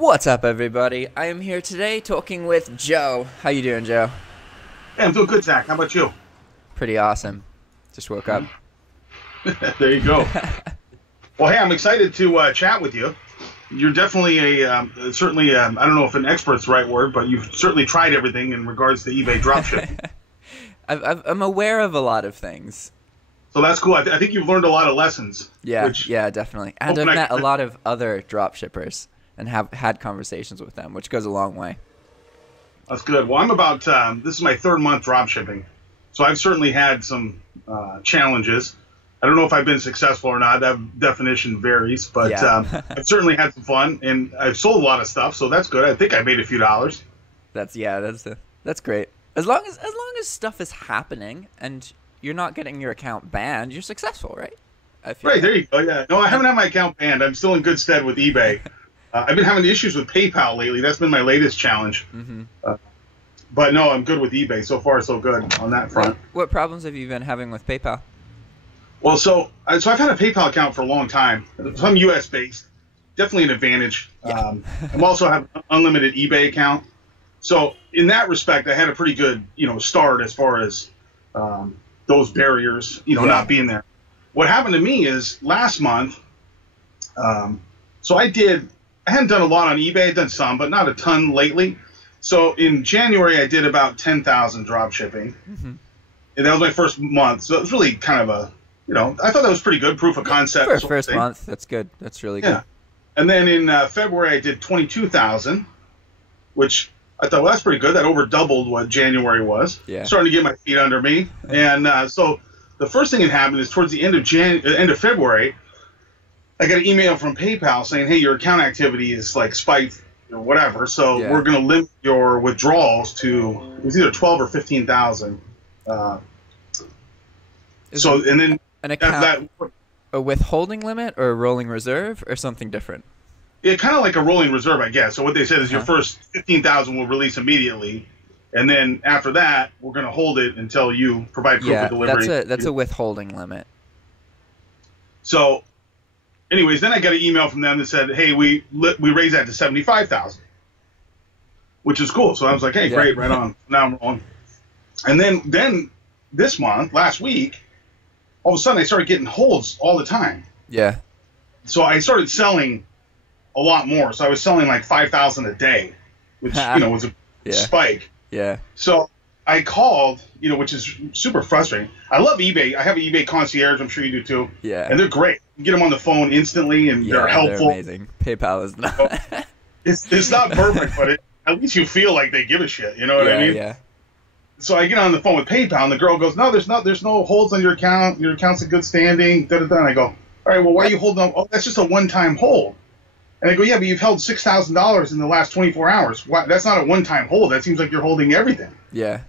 What's up, everybody? I am here today talking with Joe. How you doing, Joe? Hey, I'm doing good, Zach. How about you? Pretty awesome. Just woke up. There you go. Well, hey, I'm excited to chat with you. You're definitely certainly, I don't know if an expert's the right word, but you've certainly tried everything in regards to eBay dropshipping. I'm aware of a lot of things. So that's cool. I think you've learned a lot of lessons. Yeah, yeah, definitely. And I've met a lot of other dropshippers and have had conversations with them, which goes a long way. That's good. Well, I'm about, this is my third month dropshipping. So I've certainly had some challenges. I don't know if I've been successful or not. That definition varies, but yeah. I've certainly had some fun, and I've sold a lot of stuff, so that's good. I think I made a few dollars. That's great. As long as stuff is happening and you're not getting your account banned, you're successful, right? Right, there you go. Yeah. No, I haven't had my account banned. I'm still in good stead with eBay. I've been having issues with PayPal lately. That's been my latest challenge. Mm-hmm. But no, I'm good with eBay. So far, so good on that front. What problems have you been having with PayPal? Well, so I've had a PayPal account for a long time. I'm U.S. based. Definitely an advantage. Yeah. I'm also have an unlimited eBay account. So in that respect, I had a pretty good, start as far as those barriers, not being there. What happened to me is last month. So I hadn't done a lot on eBay. I'd done some, but not a ton lately. So in January, I did about 10,000 drop shipping. Mm-hmm. And that was my first month. So it was really kind of a, I thought that was pretty good, proof of concept. For a first month, that's good. That's really good. And then in February, I did 22,000, which I thought, well, that's pretty good. That over doubled what January was. Yeah. Starting to get my feet under me. And so the first thing that happened is towards the end of February, I got an email from PayPal saying, hey, your account activity is like spiked or whatever. So we're going to limit your withdrawals to, it was either 12 or 15,000. And then an account, a withholding limit or a rolling reserve or something different? Yeah, kind of like a rolling reserve, I guess. So what they said is your first 15,000 will release immediately. And then after that, we're going to hold it until you provide proof of delivery. That's a withholding limit. So anyways, then I got an email from them that said, hey, we raised that to 75,000, which is cool. So I was like, hey, great, right on. Now I'm rolling. And then this month, last week, all of a sudden I started getting holds all the time. Yeah. So I started selling a lot more. So I was selling like 5,000 a day, which, was a spike. Yeah. So I called, which is super frustrating. I love eBay. I have an eBay concierge. I'm sure you do too. Yeah. And they're great. You get them on the phone instantly, and they're helpful. They're amazing. PayPal is not. It's not perfect, but at least you feel like they give a shit. You know what I mean? Yeah. So I get on the phone with PayPal, and the girl goes, "No, there's no holds on your account. Your account's in good standing." Da da da. And I go, "All right, well, why are you holding on? Oh, that's just a one-time hold." And I go, "Yeah, but you've held $6,000 in the last 24 hours. Why, that's not a one-time hold. That seems like you're holding everything." Yeah.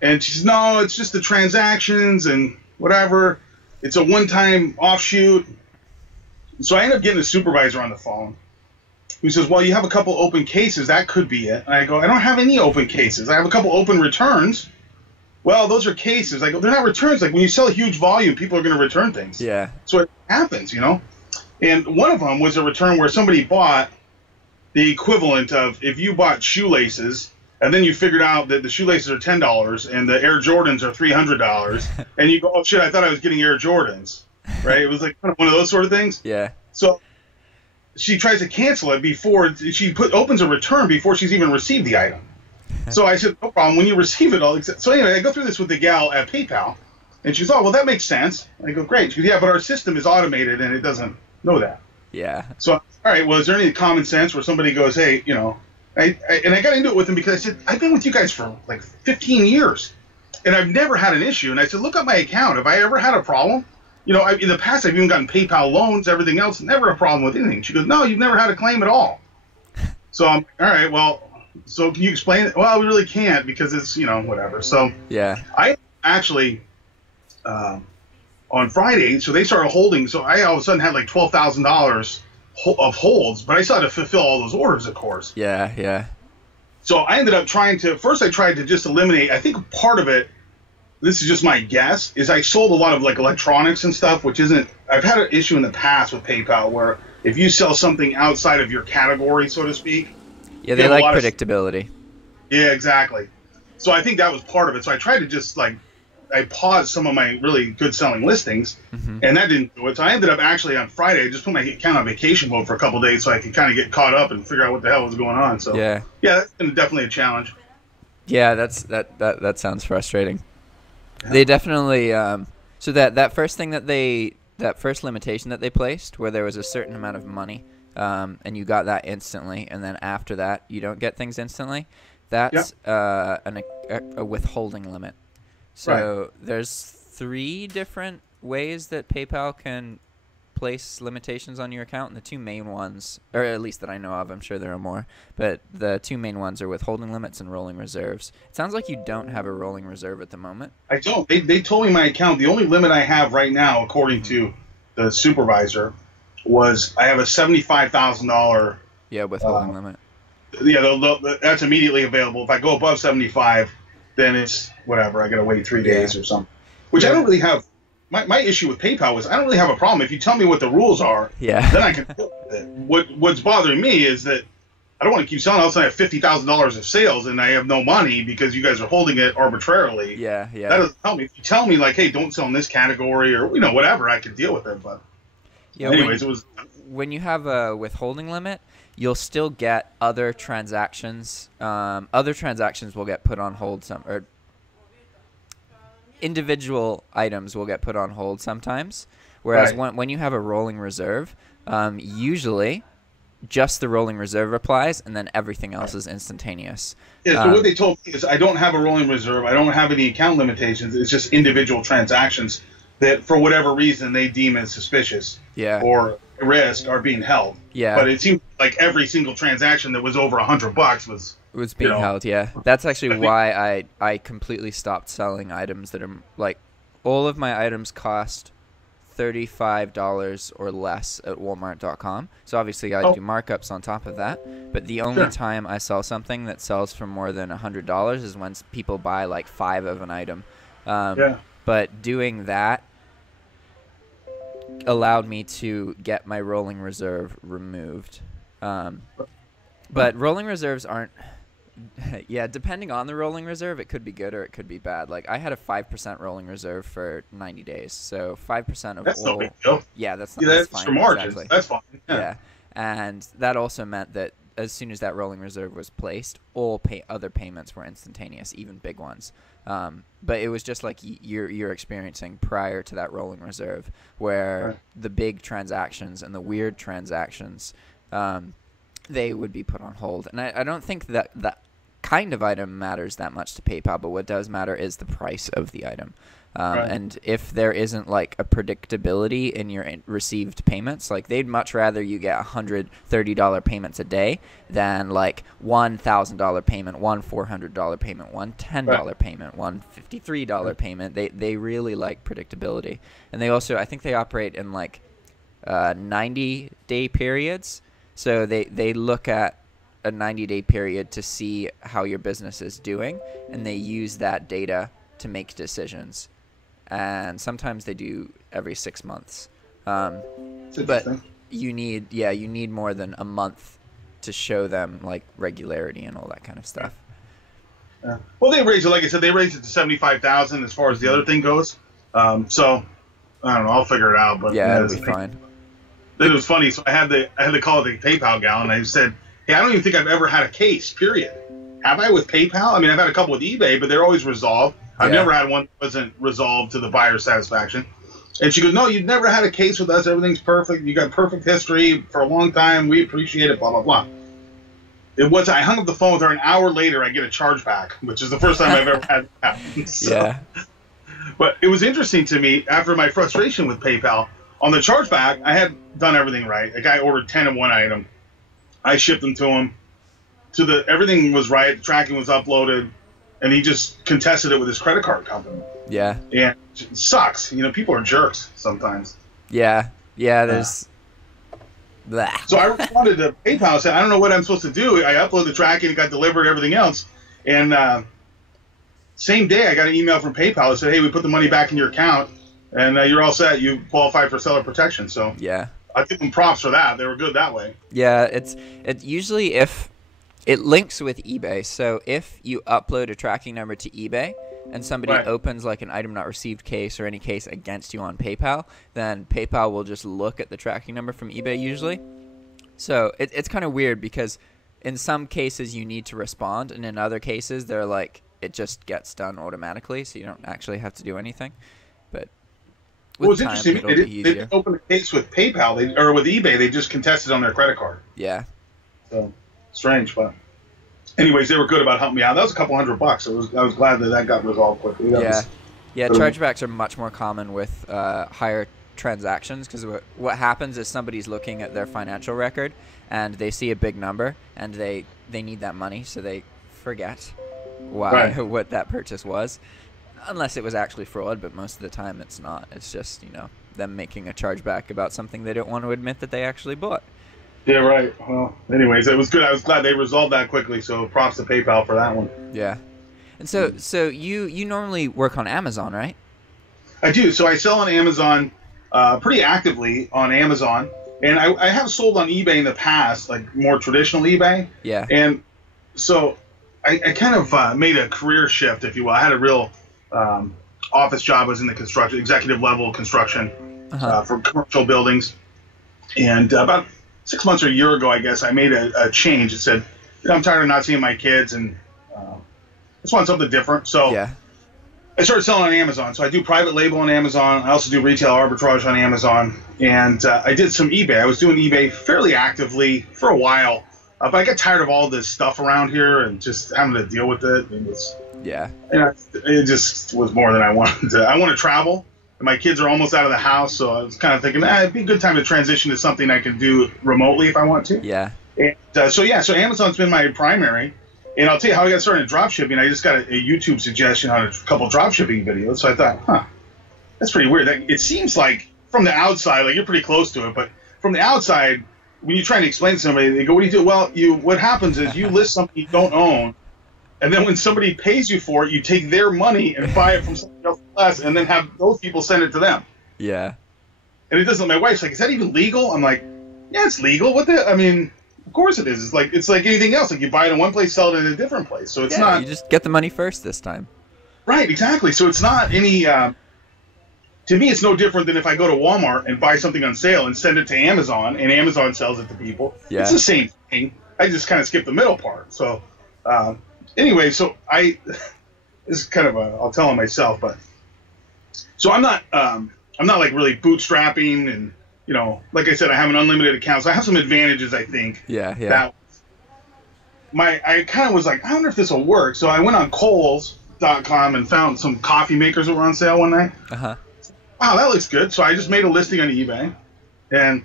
And she says, "No, it's just the transactions and whatever. It's a one-time offshoot." So I end up getting a supervisor on the phone who says, "Well, you have a couple open cases. That could be it." And I go, "I don't have any open cases. I have a couple open returns." "Well, those are cases." I go, "They're not returns. Like when you sell a huge volume, people are going to return things." Yeah. So it happens, And one of them was a return where somebody bought the equivalent of if you bought shoelaces and then you figured out that the shoelaces are $10 and the Air Jordans are $300 and you go, "Oh shit, I thought I was getting Air Jordans." Right? It was like one of those sort of things. Yeah. So she tries to cancel it before she opens a return before she's even received the item. So I said, "No problem. When you receive it, I'll accept." So anyway, I go through this with the gal at PayPal, and she's, "Oh, well, that makes sense." I go, "Great." She goes, "Yeah, but our system is automated and it doesn't know that." Yeah. So, all right, well, is there any common sense where somebody goes, "Hey, I got into it with him because I said, I've been with you guys for like 15 years, and I've never had an issue." And I said, "Look at my account. Have I ever had a problem? In the past, I've even gotten PayPal loans, everything else, never a problem with anything." She goes, "No, you've never had a claim at all." So I'm, all right, well, so can you explain it? Well, we really can't because it's, whatever. So yeah, I actually, on Friday, so they started holding. So I all of a sudden had like $12,000 of holds, but I still had to fulfill all those orders, of course. Yeah, yeah. So I ended up I tried to just eliminate, I think part of it, this is just my guess, is I sold a lot of like electronics and stuff, which isn't, I've had an issue in the past with PayPal where if you sell something outside of your category, so to speak. Yeah, they like predictability. Yeah, exactly. So I think that was part of it. So I tried to just I paused some of my really good selling listings, and that didn't do it. So I ended up actually on Friday, I just put my account on vacation mode for a couple of days so I could kind of get caught up and figure out what the hell was going on. So yeah, that's been definitely a challenge. Yeah, that sounds frustrating. Yeah. They definitely so that first thing that first limitation that they placed, where there was a certain amount of money, and you got that instantly, and then after that you don't get things instantly. That's a withholding limit. So there's 3 different ways that PayPal can place limitations on your account, and the 2 main ones, or at least that I know of, I'm sure there are more, but the 2 main ones are withholding limits and rolling reserves. It sounds like you don't have a rolling reserve at the moment. I don't. They told me my account, the only limit I have right now, according to the supervisor, was I have a $75,000 withholding limit. Yeah, that's immediately available. If I go above 75, then it's whatever. I got to wait 3 days or something. Which I don't really have. My issue with PayPal is I don't really have a problem. If you tell me what the rules are, then I can deal with it. What's bothering me is that I don't want to keep selling. All of a sudden I have $50,000 of sales and I have no money because you guys are holding it arbitrarily. Yeah. That doesn't help me. If you tell me hey, don't sell in this category or whatever, I can deal with it. But anyways, it was when you have a withholding limit, you'll still get other transactions. Other transactions will get put on hold or individual items will get put on hold sometimes. Whereas when you have a rolling reserve, usually just the rolling reserve applies, and then everything else is instantaneous. Yeah, so what they told me is I don't have a rolling reserve. I don't have any account limitations. It's just individual transactions that, for whatever reason, they deem as suspicious or risk are being held. Yeah. But it seemed like every single transaction that was over $100 was being held. Yeah. That's actually why I completely stopped selling items that are all of my items cost $35 or less at Walmart.com. So obviously I do markups on top of that. But the only time I sell something that sells for more than $100 is when people buy 5 of an item. But doing that allowed me to get my rolling reserve removed. But rolling reserves aren't... depending on the rolling reserve, it could be good or it could be bad. I had a 5% rolling reserve for 90 days. So 5% of that's all... no big deal. Yeah, that's fine. For margins. Exactly. That's fine. Yeah. And that also meant that as soon as that rolling reserve was placed, all other payments were instantaneous, even big ones. But it was just like you're experiencing prior to that rolling reserve, where the big transactions and the weird transactions, they would be put on hold. And I don't think that kind of item matters that much to PayPal, but what does matter is the price of the item. And if there isn't a predictability in your received payments, they'd much rather you get $130 payments a day than one $1,000 payment, one $400 payment, one $10 payment, one $53 payment. They really like predictability, and they also, I think they operate in 90-day periods. So they look at a 90-day period to see how your business is doing, and they use that data to make decisions. And sometimes they do every 6 months. But you need more than a month to show them regularity and all that kind of stuff. Yeah. Well, they raised it, like I said, they raised it to 75,000 as far as the other thing goes. So I don't know, I'll figure it out. But it'll be fine. It was funny. So I had to call the PayPal gal, and I said, "Hey, I don't even think I've ever had a case. Period. Have I with PayPal? I mean, I've had a couple with eBay, but they're always resolved. I've never had one that wasn't resolved to the buyer's satisfaction." And she goes, "No, you've never had a case with us. Everything's perfect. You got perfect history for a long time. We appreciate it, blah, blah, blah." I hung up the phone with her. An hour later, I get a chargeback, which is the first time I've ever had that happen. So, but it was interesting to me, after my frustration with PayPal, on the chargeback, I had done everything right. A guy ordered 10 of one item. I shipped them to him. Everything was right. The tracking was uploaded. And he just contested it with his credit card company. Yeah. And it sucks. People are jerks sometimes. Yeah. There's... So I responded to PayPal and said, "I don't know what I'm supposed to do." I uploaded the tracking, it got delivered, everything else. And same day, I got an email from PayPal that said, "Hey, we put the money back in your account, and you're all set. You qualify for seller protection." So I give them props for that. They were good that way. Yeah, it usually if it links with eBay. So if you upload a tracking number to eBay and somebody opens like an item not received case or any case against you on PayPal, then PayPal will just look at the tracking number from eBay usually. So it's kind of weird because in some cases you need to respond, and in other cases they're like it just gets done automatically, so you don't actually have to do anything. But well, it's interesting. They didn't open a case with PayPal or with eBay. They just contested on their credit card. Yeah. So strange, but anyways, they were good about helping me out. That was a couple $100. I was glad that got resolved quickly. Yeah, chargebacks are much more common with higher transactions because what happens is somebody's looking at their financial record and they see a big number and they need that money, so they forget what that purchase was, unless it was actually fraud, but most of the time it's not. It's just, them making a chargeback about something they don't want to admit that they actually bought. Yeah, right. Well, anyways, it was good. I was glad they resolved that quickly, so props to PayPal for that one. Yeah. And so you normally work on Amazon, right? I do. So I sell on Amazon pretty actively on Amazon, and I have sold on eBay in the past, like more traditional eBay. Yeah. And so I kind of made a career shift, if you will. I had a real office job. I was in the construction, executive level construction for commercial buildings. And about 6 months or a year ago, I guess, I made a change. It said, I'm tired of not seeing my kids, and I just want something different. So I started selling on Amazon. So I do private label on Amazon. I also do retail arbitrage on Amazon. And I did some eBay. I was doing eBay fairly actively for a while. But I got tired of all this stuff around here and just having to deal with it. It just was more than I wanted to. I want to travel. And my kids are almost out of the house, so I was kind of thinking, it'd be a good time to transition to something I can do remotely if I want to. Yeah. And so Amazon's been my primary. And I'll tell you how I got started in drop shipping. I just got a YouTube suggestion on a couple drop shipping videos. So I thought, that's pretty weird. It seems like from the outside, like you're pretty close to it, but from the outside, when you're trying to explain to somebody, they go, what do you do? Well, what happens is you list something you don't own, and then when somebody pays you for it, you take their money and buy it from somebody else less, and then have those people send it to them. Yeah. And it doesn't. My wife's like, is that even legal? I'm like, yeah, it's legal. Of course it is. It's like anything else. Like you buy it in one place, sell it in a different place. So it's not. You just get the money first this time. Right. Exactly. So it's not any. To me, it's no different than if I go to Walmart and buy something on sale and send it to Amazon, and Amazon sells it to people. Yeah. It's the same thing. I just kind of skip the middle part. So, anyway, this is kind of I'll tell on myself, but so I'm not like really bootstrapping, and like I said, I have an unlimited account, so I have some advantages, I think. Yeah. I kind of was like, I wonder if this will work. So I went on Kohl's.com and found some coffee makers that were on sale one night. Wow, that looks good. So I just made a listing on eBay and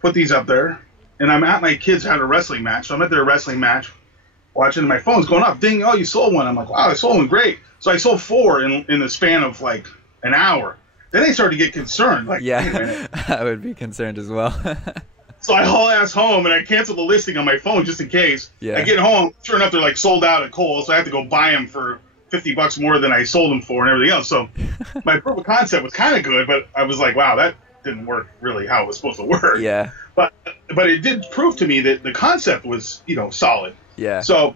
put these up there. And I'm at my kids had a wrestling match. So I'm at their wrestling match watching. My phone's going up. Ding, oh, you sold one. I'm like, wow, I sold one. Great. So I sold 4 in the span of like an hour. Then they started to get concerned. Like, yeah, I would be concerned as well. So I haul ass home and I canceled the listing on my phone just in case. Yeah. I get home. Sure enough, they're like sold out at Kohl's. So I have to go buy them for $50 more than I sold them for and everything else. So my proof of concept was kind of good, but I was like, wow, that didn't work really how it was supposed to work. Yeah. But it did prove to me that the concept was, solid. Yeah. So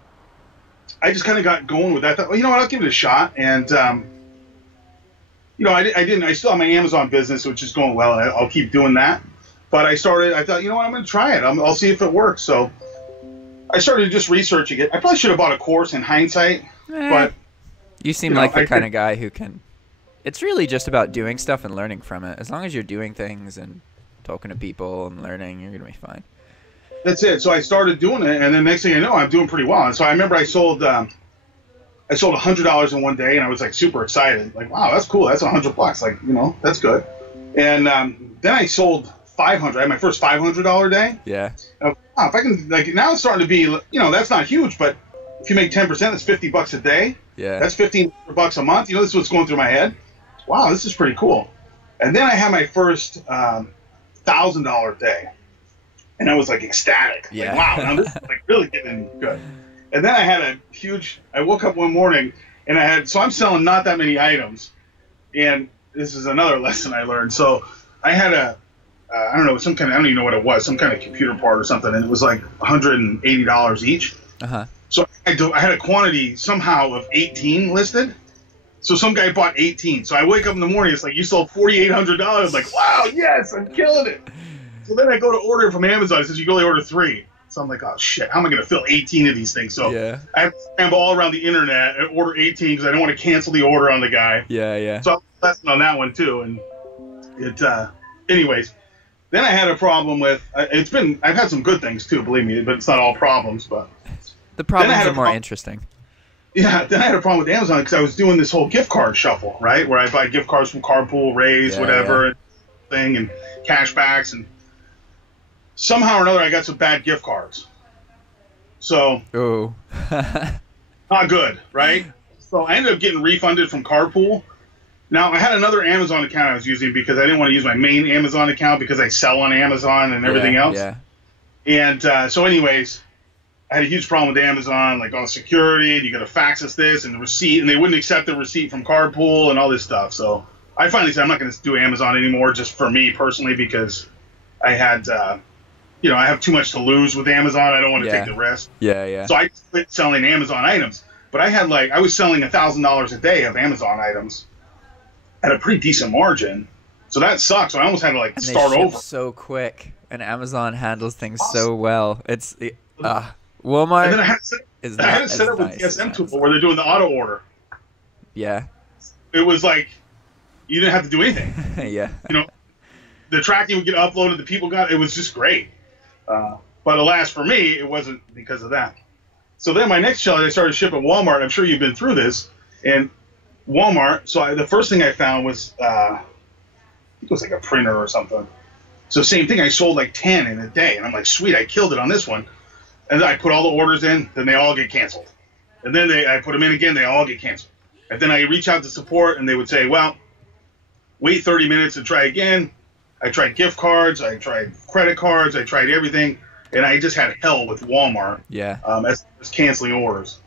I just kind of got going with that. I thought, well, you know what, I'll give it a shot. And, I still have my Amazon business, which is going well. I'll keep doing that. But I thought, I'm going to try it. I'll see if it works. So I started just researching it. I probably should have bought a course in hindsight, but you seem like the kind of guy who can. It's really just about doing stuff and learning from it. As long as you're doing things and talking to people and learning, you're gonna be fine. That's it. So I started doing it, and then next thing I know, I'm doing pretty well. And so I remember I sold $100 in one day, and I was like super excited. Like, wow, that's cool. That's $100. Like, that's good. And then I sold 500. I had my first $500 day. Yeah. Wow, if I can, now it's starting to be, that's not huge, but if you make 10%, that's $50 a day. Yeah. That's $1,500 a month. This is what's going through my head. Wow, this is pretty cool. And then I had my first $1,000 day, and I was like ecstatic. Yeah. Like, wow, now this is really getting good. And then I had I woke up one morning and so I'm selling not that many items, and this is another lesson I learned. So I had I don't know, some kind of, I don't even know what it was, some kind of computer part or something, and it was like $180 each. Uh-huh. So I had a quantity somehow of 18 listed. So some guy bought 18. So I wake up in the morning, it's like, you sold $4,800. Like, wow, yes, I'm killing it. So then I go to order from Amazon. It says you can only order 3. So I'm like, oh, shit, how am I going to fill 18 of these things? So I have to scramble all around the internet and order 18 because I don't want to cancel the order on the guy. Yeah. So I'm lesson on that one, too. And it, anyways, then I had a problem with, I've had some good things, too, believe me, but it's not all problems. But the problems are more interesting. Yeah, then I had a problem with Amazon because I was doing this whole gift card shuffle, right? Where I buy gift cards from Carpool, Raise, whatever, thing, and cashbacks, and somehow or another I got some bad gift cards. So, not good, right? So I ended up getting refunded from Carpool. Now, I had another Amazon account I was using because I didn't want to use my main Amazon account because I sell on Amazon and everything else. Yeah. And so anyways, I had a huge problem with Amazon, like all security, you got to fax us this and the receipt, and they wouldn't accept the receipt from Carpool and all this stuff. So I finally said I'm not going to do Amazon anymore, just for me personally, because I had, I have too much to lose with Amazon. I don't want to take the risk. Yeah. So I quit selling Amazon items, but I was selling $1,000 a day of Amazon items at a pretty decent margin. So that sucks. So I almost had to start over. So quick, and Amazon handles things so well. It's Walmart. And then I had to set up with DSM Tool where they're doing the auto order. Yeah. It was like you didn't have to do anything. Yeah. The tracking would get uploaded. The people got it. Was just great. But alas, for me, it wasn't because of that. So then my next challenge, I started shipping Walmart. I'm sure you've been through this. And Walmart. So the first thing I found was I think it was like a printer or something. So same thing. I sold like 10 in a day, and I'm like, sweet, I killed it on this one. And then I put all the orders in, then they all get canceled. And then I put them in again, they all get canceled. And then I reach out to support, and they would say, well, wait 30 minutes and try again. I tried gift cards, I tried credit cards, I tried everything, and I just had hell with Walmart. Yeah. As canceling orders.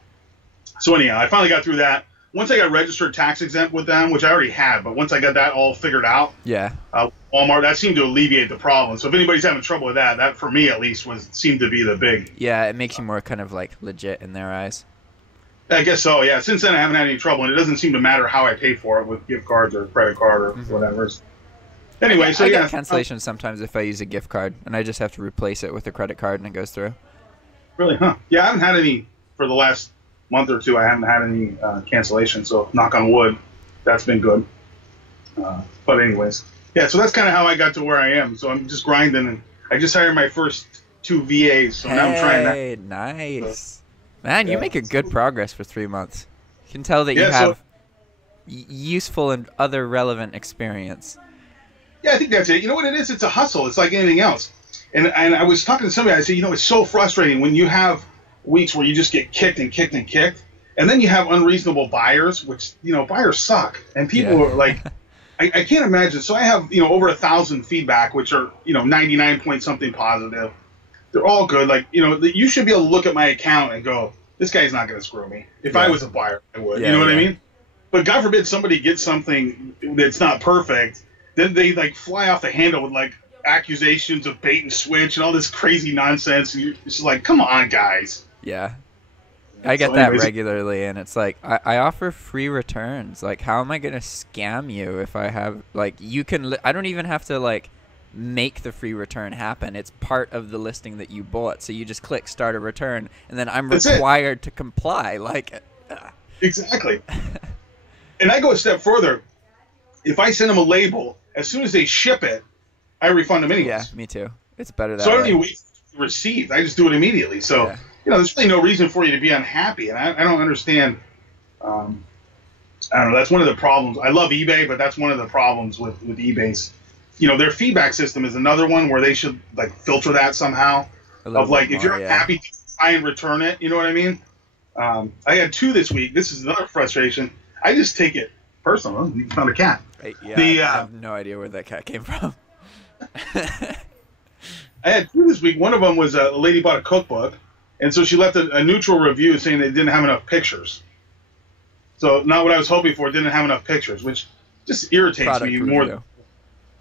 So anyhow, I finally got through that. Once I got registered tax exempt with them, which I already had, but once I got that all figured out, Walmart, that seemed to alleviate the problem. So if anybody's having trouble with that for me at least seemed to be the big. Yeah, it makes you more kind of like legit in their eyes. I guess so. Yeah. Since then, I haven't had any trouble, and it doesn't seem to matter how I pay for it with gift cards or credit card or whatever. Anyway, I get cancellations sometimes if I use a gift card, and I just have to replace it with a credit card, and it goes through. Really? Huh? Yeah, I haven't had any for the last month or two. I haven't had any cancellations, so knock on wood, that's been good. But anyways, yeah, so that's kind of how I got to where I am. So I'm just grinding, and I just hired my first 2 VAs, so now I'm trying that. Hey, nice. Man, you make a good progress for 3 months. You can tell that you have useful and other relevant experience. Yeah, I think that's it. You know what it is? It's a hustle. It's like anything else. And I was talking to somebody, I said, it's so frustrating when you have weeks where you just get kicked and kicked and kicked, and then you have unreasonable buyers, which buyers suck, and people are like, I can't imagine. So I have over 1,000 feedback, which are 99 point something positive. They're all good. Like you should be able to look at my account and go, this guy's not going to screw me. If I was a buyer, I would. You know what I mean? But God forbid somebody gets something that's not perfect, then they fly off the handle with accusations of bait and switch and all this crazy nonsense. And it's just like, come on, guys. Yeah. I get that regularly, and it's like, I offer free returns. Like, how am I going to scam you if I have, I don't even have to, make the free return happen. It's part of the listing that you bought. So you just click start a return, and then I'm required to comply. Exactly. And I go a step further. If I send them a label, as soon as they ship it, I refund them anyways. Yeah, me too. It's better that way. So I don't even even wait for the receipt. I just do it immediately. So, there's really no reason for you to be unhappy. And I don't understand. I don't know. That's one of the problems. I love eBay, but that's one of the problems with eBay's. Their feedback system is another one where they should filter that somehow. If you're unhappy, try and return it. You know what I mean? I had 2 this week. This is another frustration. I just take it personal. You found a cat. I have no idea where that cat came from. I had 2 this week. One of them was a lady bought a cookbook, and so she left a neutral review saying they didn't have enough pictures. So not what I was hoping for. Didn't have enough pictures, which just irritates me more.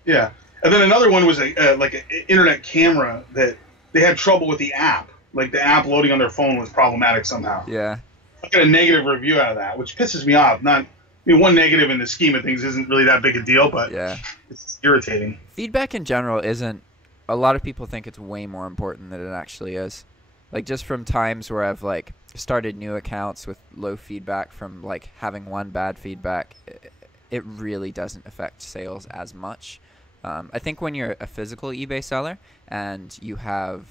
Yeah. And then another one was like an internet camera that they had trouble with the app. Like the app loading on their phone was problematic somehow. Yeah. I got a negative review out of that, which pisses me off. One negative in the scheme of things isn't really that big a deal, but yeah, it's irritating. Feedback in general isn't. A lot of people think it's way more important than it actually is. Like just from times where I've like started new accounts with low feedback from like having one bad feedback, it really doesn't affect sales as much. I think when you're a physical eBay seller and you have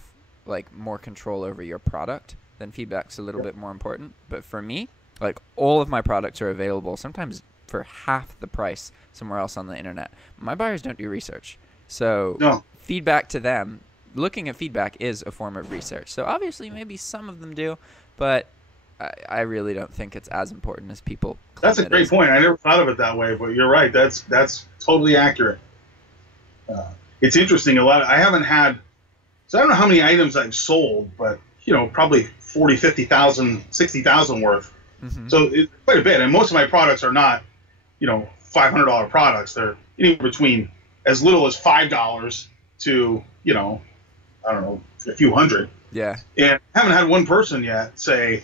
like more control over your product, then feedback's a little bit more important. But for me, like all of my products are available sometimes for half the price somewhere else on the internet. My buyers don't do research. So feedback to them, looking at feedback is a form of research. So obviously maybe some of them do, but I really don't think it's as important as people claim. That's a great point. I never thought of it that way, but you're right. That's totally accurate. It's interesting. I haven't had, so I don't know how many items I've sold, but probably 40, 50,000, 60,000 worth. Mm-hmm. So it's quite a bit. And most of my products are not, $500 products. They're anywhere between as little as $5 to, I don't know, a few hundred. Yeah. And I haven't had one person yet say,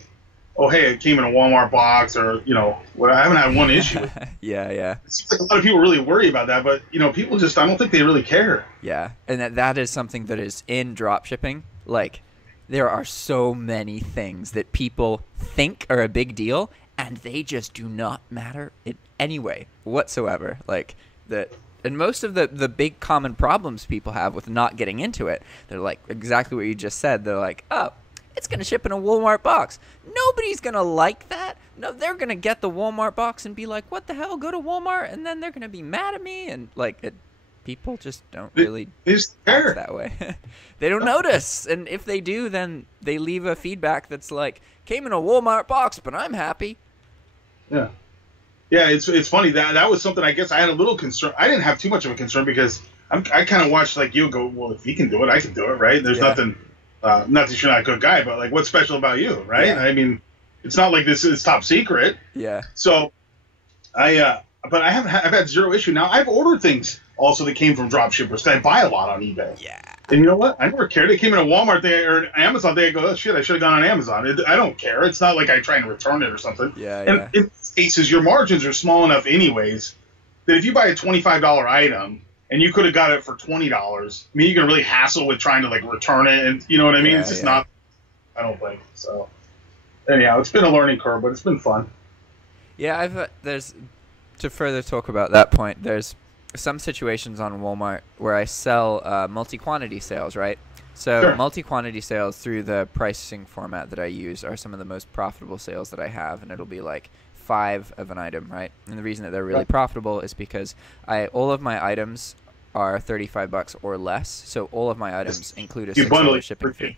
oh, hey, it came in a Walmart box, or, I haven't had one issue. Yeah. It seems like a lot of people really worry about that, but, people just, I don't think they really care. Yeah. And that is something that is in drop shipping. Like, there are so many things that people think are a big deal, and they just do not matter in any way whatsoever. Like, and most of the big common problems people have with not getting into it, they're like exactly what you just said. They're like, oh, it's going to ship in a Walmart box. Nobody's going to like that. No, they're going to get the Walmart box and be like, what the hell, go to Walmart? And then they're going to be mad at me. And like, people just don't really act that way. They don't notice. And if they do, then they leave a feedback that's like, came in a Walmart box, but I'm happy. Yeah. Yeah, it's funny. That was something I guess I had a little concern. I didn't have too much of a concern because I kind of watched like you go, well, if he can do it, I can do it, right? There's nothing, not that you're not a good guy, but like what's special about you, right? Yeah. I mean, it's not like this is top secret. Yeah. So but I've had zero issue. Now I've ordered things also that came from drop shippers. I buy a lot on eBay. Yeah. And you know what? I never cared. It came in a Walmart thing or an Amazon thing. I go, oh shit, I should have gone on Amazon. I don't care. It's not like I try and return it or something. Yeah. And in cases, your margins are small enough anyways that if you buy a $25 item and you could have got it for $20, I mean, you can really hassle with trying to like return it, and you know what I mean? It's just not. I don't think so. Anyhow, it's been a learning curve, but it's been fun. Yeah, there's to further talk about that point. There's some situations on Walmart where I sell multi-quantity sales, right? So sure. Multi-quantity sales through the pricing format that I use are some of the most profitable sales that I have, and it'll be like 5 of an item, right? And the reason that they're really profitable is because all of my items are $35 or less, so all of my items include a $6 shipping fee.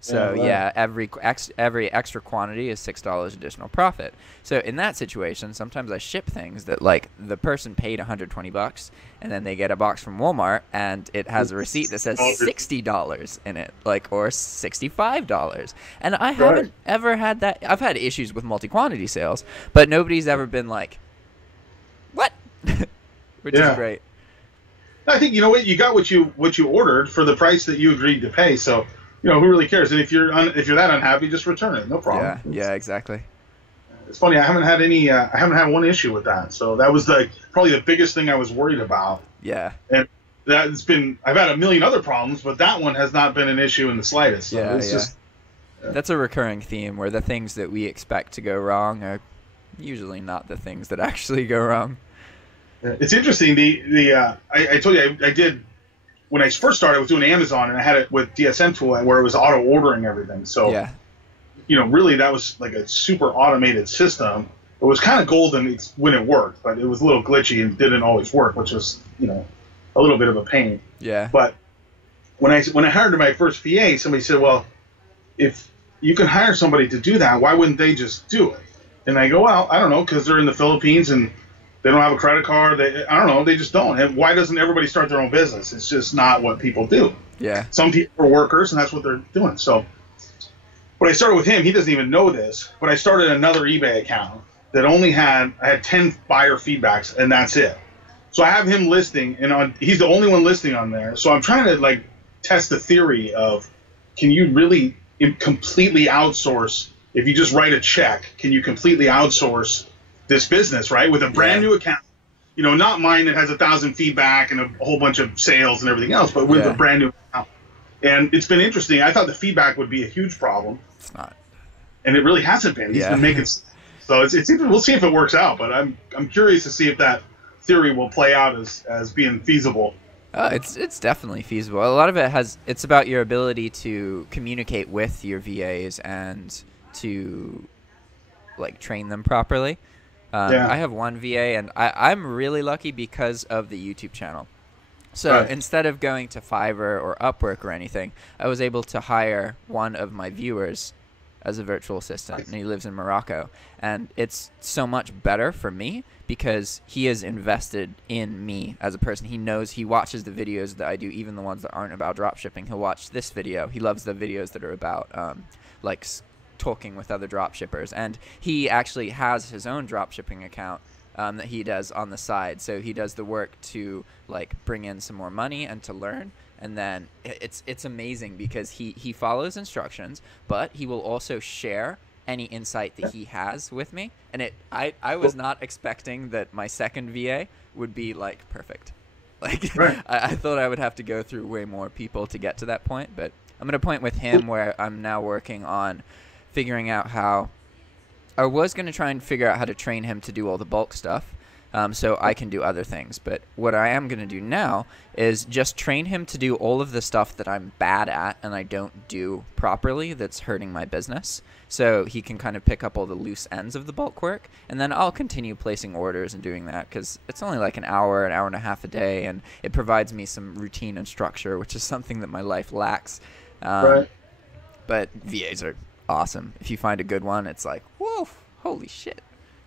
So every extra quantity is $6 additional profit. So in that situation, sometimes I ship things that like the person paid $120 and then they get a box from Walmart and it has a receipt that says $60 in it, like, or $65. And I haven't ever had that. I've had issues with multi-quantity sales, but nobody's ever been like, what? Which is great. I think, you know what, you got what you ordered for the price that you agreed to pay. So, you know, who really cares? And if you're that unhappy, just return it. No problem. Yeah, exactly. It's funny. I haven't had one issue with that. So that was probably the biggest thing I was worried about. Yeah. And I've had a million other problems, but that one has not been an issue in the slightest. So it's just. That's a recurring theme where the things that we expect to go wrong are usually not the things that actually go wrong. It's interesting. I told you I did. When I first started, I was doing Amazon, and I had it with DSM Tool where it was auto-ordering everything. So, you know, really that was like a super automated system. It was kind of golden when it worked, but it was a little glitchy and didn't always work, which was, you know, a little bit of a pain. Yeah. But when I hired my first VA, somebody said, well, if you can hire somebody to do that, why wouldn't they just do it? And I go, well, I don't know, because they're in the Philippines and they don't have a credit card. I don't know. They just don't. And why doesn't everybody start their own business? It's just not what people do. Yeah. Some people are workers, and that's what they're doing. So when I started with him, he doesn't even know this, but I started another eBay account that I had 10 buyer feedbacks, and that's it. So I have him listing, and he's the only one listing on there. So I'm trying to like test the theory of, can you really completely outsource, if you just write a check, can you completely outsource this business, right? With a brand new account, you know, not mine that has 1,000 feedback and a whole bunch of sales and everything else, but with a brand new account. And it's been interesting. I thought the feedback would be a huge problem. It's not. And it really hasn't been. He's been making, so it's we'll see if it works out, but I'm curious to see if that theory will play out as being feasible. It's definitely feasible. A lot of it's about your ability to communicate with your VAs and to like train them properly. I have one VA, and I'm really lucky because of the YouTube channel. So instead of going to Fiverr or Upwork or anything, I was able to hire one of my viewers as a virtual assistant, and he lives in Morocco. And it's so much better for me because he is invested in me as a person. He knows, he watches the videos that I do, even the ones that aren't about dropshipping. He'll watch this video. He loves the videos that are about like talking with other dropshippers. And he actually has his own dropshipping account that he does on the side. So he does the work to like bring in some more money and to learn. And then it's amazing because he follows instructions, but he will also share any insight that he has with me. And I was not expecting that my second VA would be like perfect. Like I thought I would have to go through way more people to get to that point, but I'm at a point with him where I'm now working on figuring out how I was going to try and figure out how to train him to do all the bulk stuff. So I can do other things. But what I am going to do now is just train him to do all of the stuff that I'm bad at and I don't do properly that's hurting my business. So he can kind of pick up all the loose ends of the bulk work. And then I'll continue placing orders and doing that because it's only like an hour and a half a day. And it provides me some routine and structure, which is something that my life lacks. But VAs are awesome. If you find a good one, it's like, whoa, holy shit.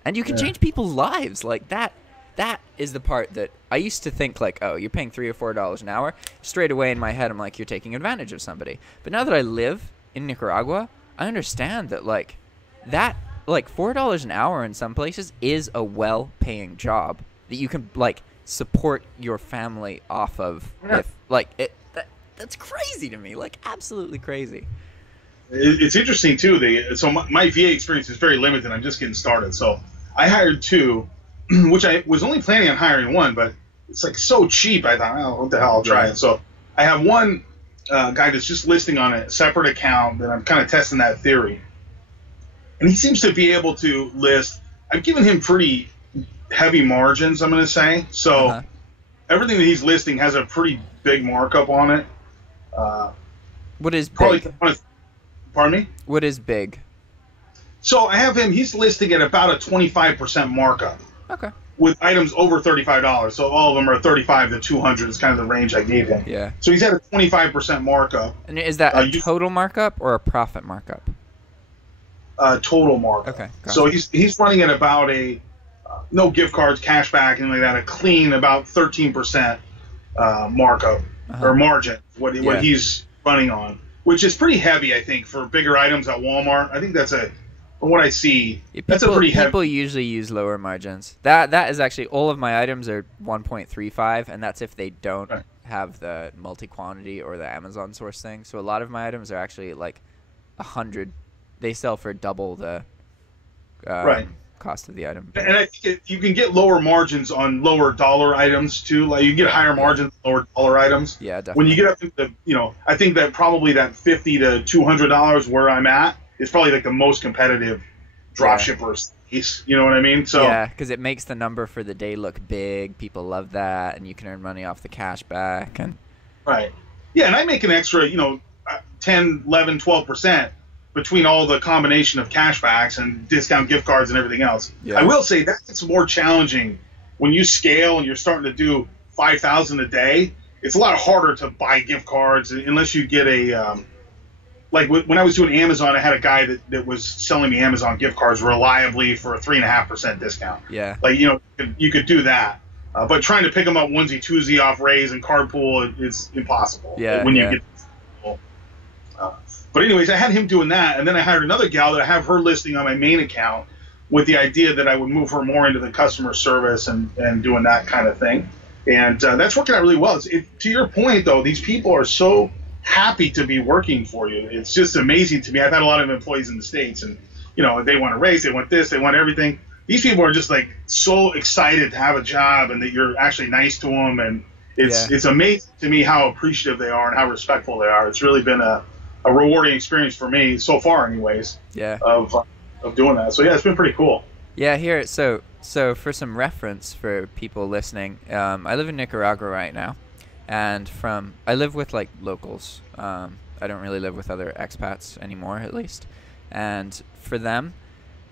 And you can change people's lives like that. That is the part that I used to think like, oh, you're paying $3 or $4 an hour. Straight away in my head, I'm like, you're taking advantage of somebody. But now that I live in Nicaragua, I understand that like that, like $4 an hour in some places is a well-paying job that you can like support your family off of. If like that's crazy to me, like absolutely crazy. It's interesting too. So my VA experience is very limited. I'm just getting started. So I hired two, which I was only planning on hiring one, but it's like so cheap. I thought, oh, what the hell, I'll try it. So I have one guy that's just listing on a separate account, and I'm kind of testing that theory. And he seems to be able to list. I've given him pretty heavy margins, I'm going to say. So everything that he's listing has a pretty big markup on it. What is big? Pardon me? What is big? So I have him, he's listing at about a 25% markup. Okay. With items over $35. So all of them are 35 to 200 is kind of the range I gave him. Yeah. So he's at a 25% markup. And is that a total markup or a profit markup? Total markup. Okay. Gotcha. So he's running at about a, no gift cards, cash back, anything like that, a clean about 13% markup or margin, what he's running on. Which is pretty heavy, I think, for bigger items at Walmart. I think that's from what I see, that's a pretty heavy. People usually use lower margins. That is actually, all of my items are 1.35, and that's if they don't have the multi-quantity or the Amazon source thing. So a lot of my items are actually like 100. They sell for double the cost of the item. And I think you can get lower margins on lower dollar items too. Like you get higher margins on lower dollar items. Yeah, definitely. When you get up into, I think that probably that $50 to $200 where I'm at is probably like the most competitive dropshippers. You know what I mean? So yeah, because it makes the number for the day look big. People love that, and you can earn money off the cash back. And yeah, and I make an extra 10, 11, 12%. Between all the combination of cashbacks and discount gift cards and everything else. Yeah. I will say that's more challenging when you scale and you're starting to do 5,000 a day. It's a lot harder to buy gift cards unless you get a like when I was doing Amazon, I had a guy that was selling me Amazon gift cards reliably for a 3.5% discount. Yeah, like you could do that, but trying to pick them up onesie twosie off Raise and Cardpool is impossible. Yeah, when you get. But anyways, I had him doing that, and then I hired another gal that I have her listing on my main account with the idea that I would move her more into the customer service and doing that kind of thing. And that's working out really well. To your point, though, these people are so happy to be working for you. It's just amazing to me. I've had a lot of employees in the States, and they want a raise, they want this, they want everything. These people are just like so excited to have a job and that you're actually nice to them, and it's amazing to me how appreciative they are and how respectful they are. It's really been a rewarding experience for me so far, anyways. Yeah. Of doing that. So yeah, it's been pretty cool. Yeah. Here, so for some reference for people listening, I live in Nicaragua right now, and I live with like locals. I don't really live with other expats anymore, at least. And for them,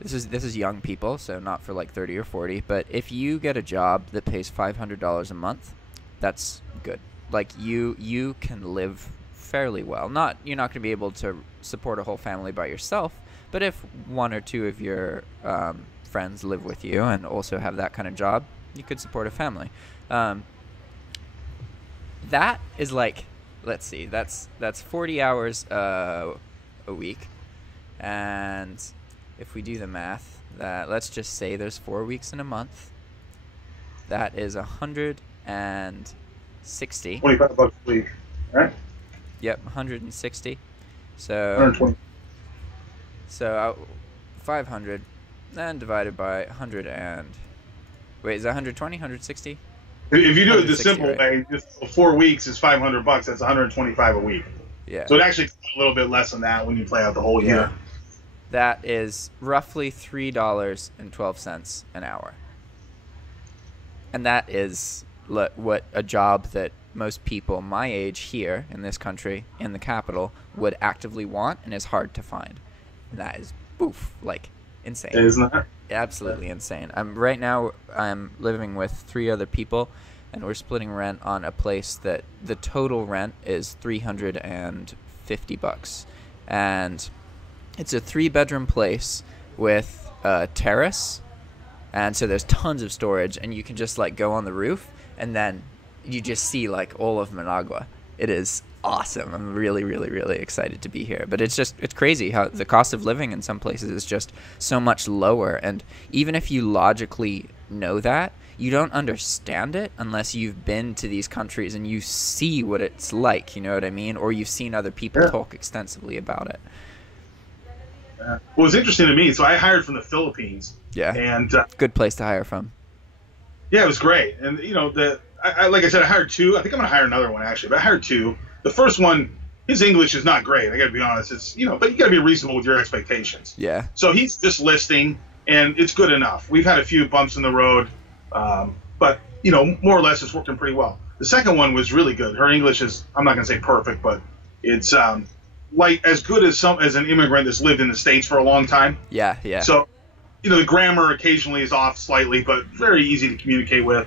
this is young people, so not for like 30 or 40. But if you get a job that pays $500 a month, that's good. Like you can live fairly well. You're not going to be able to support a whole family by yourself, but if one or two of your friends live with you and also have that kind of job, you could support a family. That is like, let's see, that's 40 hours a week, and if we do the math, let's just say there's 4 weeks in a month. That is 160. $25 a week, right? Yep, 160. So 120. So 500, then divided by 100 and wait, is that 120, 160? If you do it the simple right? way, just 4 weeks is $500. That's 125 a week. Yeah. So it actually comes a little bit less than that when you play out the whole year. That is roughly $3.12 an hour. And that is what a job that most people my age here in this country, in the capital, would actively want and is hard to find. And that is, like insane. Isn't that? Absolutely insane. Right now I'm living with 3 other people, and we're splitting rent on a place that the total rent is $350, and it's a 3-bedroom place with a terrace, and so there's tons of storage, and you can just like go on the roof, and then you just see like all of Managua. It is awesome. I'm really, really, really excited to be here. But it's crazy how the cost of living in some places is just so much lower. And even if you logically know that, you don't understand it unless you've been to these countries and you see what it's like, you know what I mean? Or you've seen other people talk extensively about it. Well, it was interesting to me. So I hired from the Philippines. Yeah. And good place to hire from. Yeah, it was great. And like I said, I hired 2. I think I'm gonna hire another one actually, but I hired 2. The first one, his English is not great. I got to be honest. It's but you got to be reasonable with your expectations. Yeah. So he's just listing, and it's good enough. We've had a few bumps in the road, but more or less it's working pretty well. The second one was really good. Her English is, I'm not gonna say perfect, but it's like as good as an immigrant that's lived in the States for a long time. Yeah, yeah. So the grammar occasionally is off slightly, but very easy to communicate with.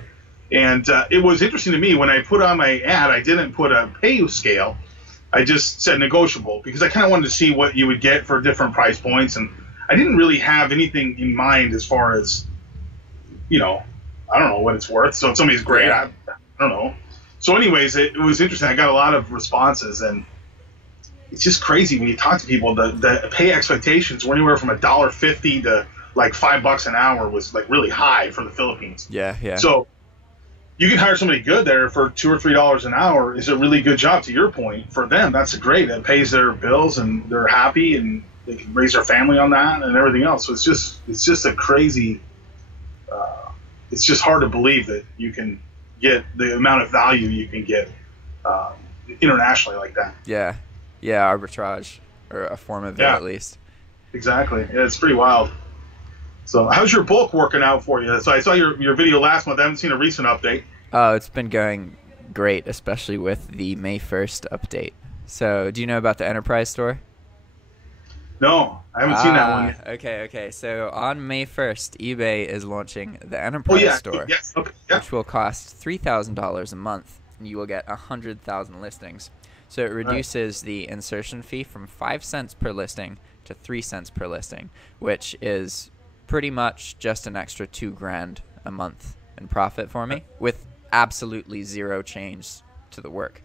And it was interesting to me when I put on my ad, I didn't put a pay scale. I just said negotiable because I kind of wanted to see what you would get for different price points. And I didn't really have anything in mind as far as, I don't know what it's worth. So if somebody's great, I don't know. So anyways, it was interesting. I got a lot of responses, and it's just crazy when you talk to people. The pay expectations were anywhere from $1.50 to like $5 an hour was like really high for the Philippines. Yeah, yeah. So you can hire somebody good there for $2 or $3 an hour is a really good job. To your point, for them, that's great. It pays their bills, and they're happy, and they can raise their family on that and everything else. So it's just a crazy. It's just hard to believe that you can get the amount of value you can get internationally like that. Yeah, arbitrage, or a form of it at least. Exactly. Yeah, it's pretty wild. So how's your bulk working out for you? So I saw your video last month. I haven't seen a recent update. Oh, it's been going great, especially with the May 1st update. So do you know about the Enterprise store? No, I haven't seen that one yet. Okay. So on May 1st, eBay is launching the Enterprise store, which will cost $3,000 a month, and you will get 100,000 listings. So it reduces the insertion fee from 5 cents per listing to 3 cents per listing, which is pretty much just an extra $2,000 a month in profit for me, with absolutely zero change to the work.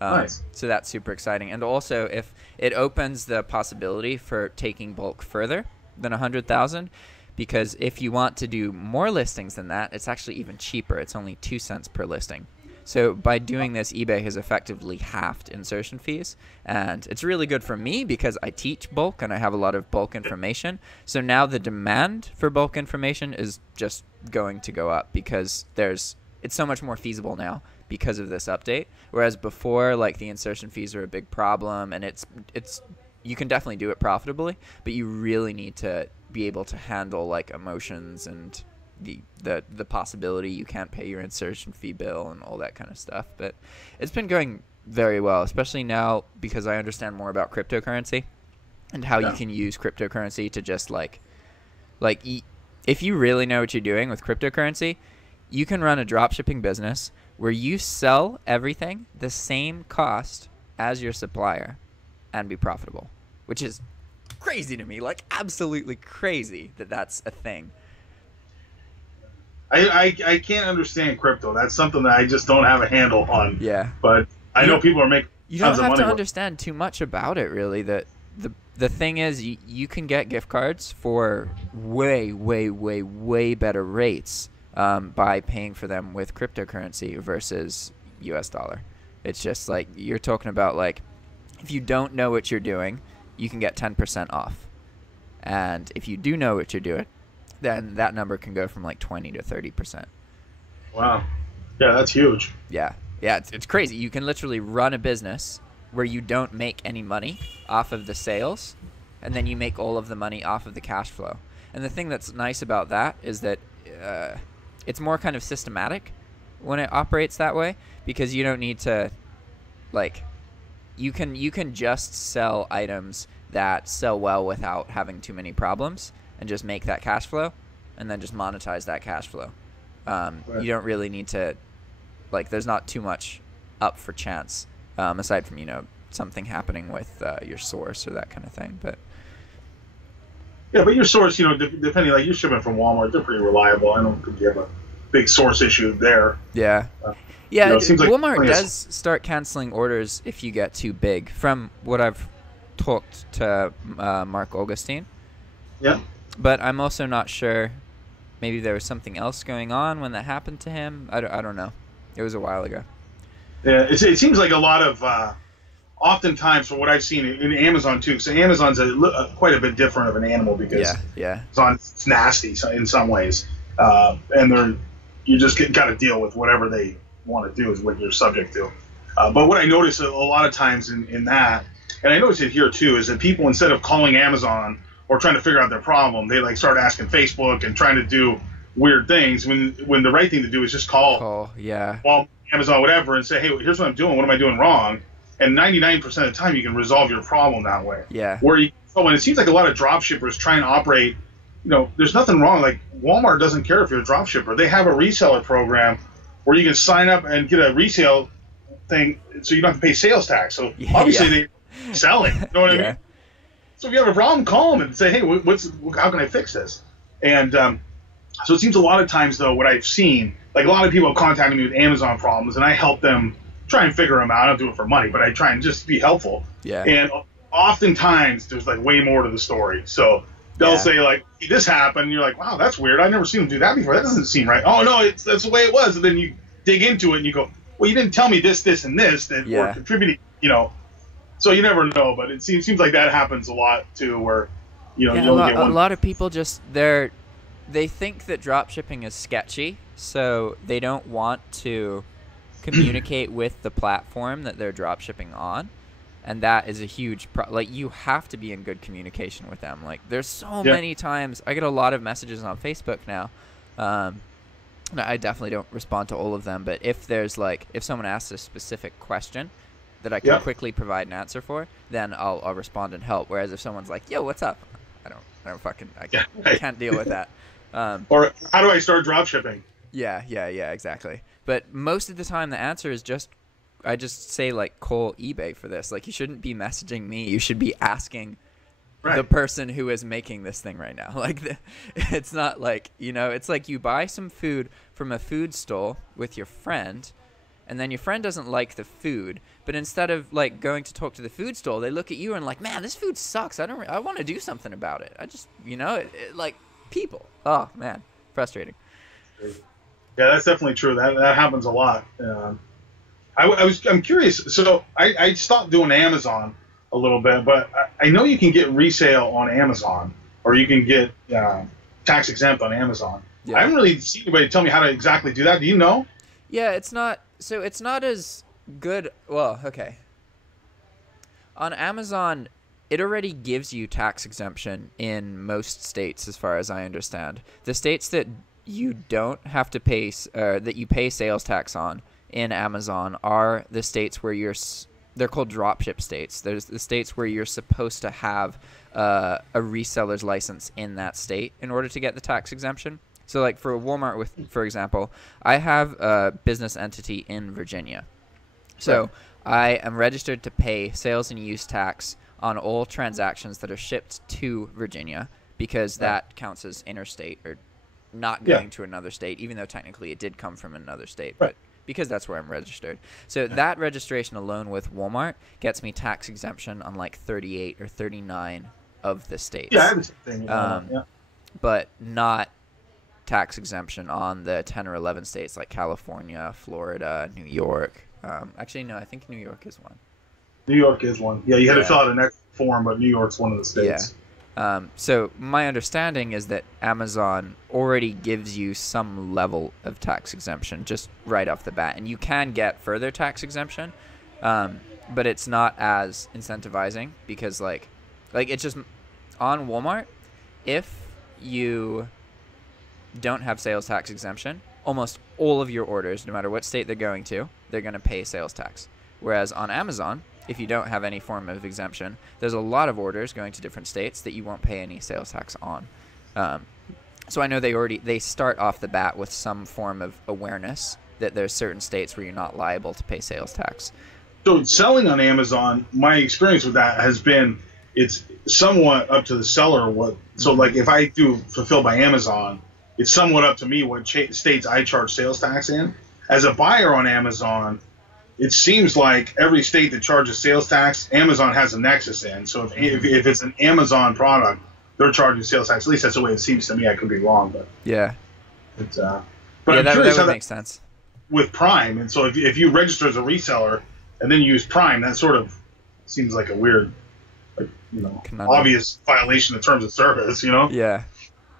Nice. So that's super exciting. And also, if it opens the possibility for taking bulk further than 100,000, because if you want to do more listings than that, it's actually even cheaper. It's only 2 cents per listing. So by doing this, eBay has effectively halved insertion fees, and it's really good for me because I teach bulk and I have a lot of bulk information. So now the demand for bulk information is just going to go up because it's so much more feasible now because of this update. Whereas before, like, the insertion fees are a big problem, and it's you can definitely do it profitably, but you really need to be able to handle like emotions and the possibility you can't pay your insertion fee bill and all that kind of stuff. But it's been going very well, especially now because I understand more about cryptocurrency and how you can use cryptocurrency to just like if you really know what you're doing with cryptocurrency, you can run a dropshipping business where you sell everything the same cost as your supplier and be profitable, which is crazy to me, like absolutely crazy that that's a thing. I can't understand crypto. That's something that I just don't have a handle on. Yeah. But I know people are making you don't tons of have money. to understand too much about it, really. The thing is, you can get gift cards for way better rates by paying for them with cryptocurrency versus US dollar. It's just like you're talking about, like, if you don't know what you're doing, you can get 10% off. And if you do know what you're doing, then that number can go from like 20 to 30%. Wow. Yeah, that's huge. Yeah. Yeah, it's crazy. You can literally run a business where you don't make any money off of the sales, and then you make all of the money off of the cash flow. And the thing that's nice about that is that it's more kind of systematic when it operates that way, because you don't need to, like, you can just sell items that sell well without having too many problems and just make that cash flow and then just monetize that cash flow. Right. You don't really need to, like, there's not too much up for chance aside from, something happening with your source or that kind of thing. But yeah, but your source, depending, like, you're shipping from Walmart, they're pretty reliable. I don't think you have a big source issue there. Yeah. It seems like Walmart does start canceling orders if you get too big, from what I've talked to Mark Augustine. Yeah. But I'm also not sure. Maybe there was something else going on when that happened to him. I don't know. It was a while ago. Yeah, it seems like a lot of, oftentimes, from what I've seen in Amazon too, because Amazon's quite a bit different of an animal because it's nasty in some ways, and you just got to deal with whatever they want to do is what you're subject to. But what I notice a lot of times in that, and I notice it here too, is that people, instead of calling Amazon or trying to figure out their problem, they like start asking Facebook and trying to do weird things when the right thing to do is just call Amazon, whatever, and say, hey, here's what I'm doing. What am I doing wrong? And 99% of the time, you can resolve your problem that way. Yeah. And it seems like a lot of drop shippers try and operate, there's nothing wrong. Like, Walmart doesn't care if you're a drop shipper. They have a reseller program where you can sign up and get a resale thing so you don't have to pay sales tax. So obviously they're selling. You know what I mean? So if you have a problem, call them and say, hey, how can I fix this? And so it seems a lot of times, though, what I've seen, like, a lot of people have contacted me with Amazon problems, and I help them try and figure them out. I don't do it for money, but I try and just be helpful. Yeah. And oftentimes there's like way more to the story. So they'll say, like, this happened, and you're like, wow, that's weird. I've never seen them do that before. That doesn't seem right. Oh no, that's the way it was. And then you dig into it and you go, well, you didn't tell me this, and this that were contributing. So you never know. But it seems like that happens a lot too, where you only get one. A lot of people just they think that drop shipping is sketchy, so they don't want to communicate with the platform that they're drop shipping on, and that is a huge like, you have to be in good communication with them. Like, there's so many times I get a lot of messages on Facebook now. I definitely don't respond to all of them, but if someone asks a specific question that I can quickly provide an answer for, then I'll respond and help. Whereas if someone's like, yo, what's up? I can't deal with that. Or how do I start drop shipping? Yeah, exactly. But most of the time, the answer is I just say, like, call eBay for this. Like, you shouldn't be messaging me. You should be asking the person who is making this thing right now. Like, it's not like, it's like you buy some food from a food stall with your friend, and then your friend doesn't like the food. But instead of, like, going to talk to the food stall, they look at you and like, man, this food sucks. I want to do something about it. I just, People. Oh man, frustrating. Yeah, that's definitely true. That happens a lot. I'm curious. So I stopped doing Amazon a little bit, but I know you can get resale on Amazon, or you can get tax exempt on Amazon. Yeah. I haven't really seen anybody tell me how to exactly do that. Do you know? Yeah, it's not as good. Well, okay. On Amazon, it already gives you tax exemption in most states, as far as I understand. The states that you don't have to pay, that you pay sales tax on in Amazon are the states where they're called dropship states. There's the states where you're supposed to have a reseller's license in that state in order to get the tax exemption. So like for Walmart, for example, I have a business entity in Virginia. So I am registered to pay sales and use tax on all transactions that are shipped to Virginia, because that counts as interstate, or not going to another state, even though technically it did come from another state, but because that's where I'm registered. So that registration alone with Walmart gets me tax exemption on like 38 or 39 of the states. Yeah, I have the same thing. But not tax exemption on the 10 or 11 states like California, Florida, New York. Actually, no, I think New York is one. New York is one. Yeah, you had to fill out an extra form, but New York's one of the states. Yeah. So my understanding is that Amazon already gives you some level of tax exemption just right off the bat, and you can get further tax exemption, but it's not as incentivizing, because like it's just on Walmart, if you don't have sales tax exemption, almost all of your orders, no matter what state they're going to pay sales tax. Whereas on Amazon, if you don't have any form of exemption, there's a lot of orders going to different states that you won't pay any sales tax on. So I know they start off the bat with some form of awareness that there's certain states where you're not liable to pay sales tax. So selling on Amazon, my experience with that has been it's somewhat up to the seller. So like if I do fulfill by Amazon, it's somewhat up to me what states I charge sales tax in. As a buyer on Amazon, it seems like every state that charges sales tax, Amazon has a nexus in. So if it's an Amazon product, they're charging sales tax. At least that's the way it seems to me. I could be wrong, but yeah, it's but yeah, that would make sense with Prime. And so if you register as a reseller and then you use Prime, that sort of seems like a weird, obvious violation of terms of service.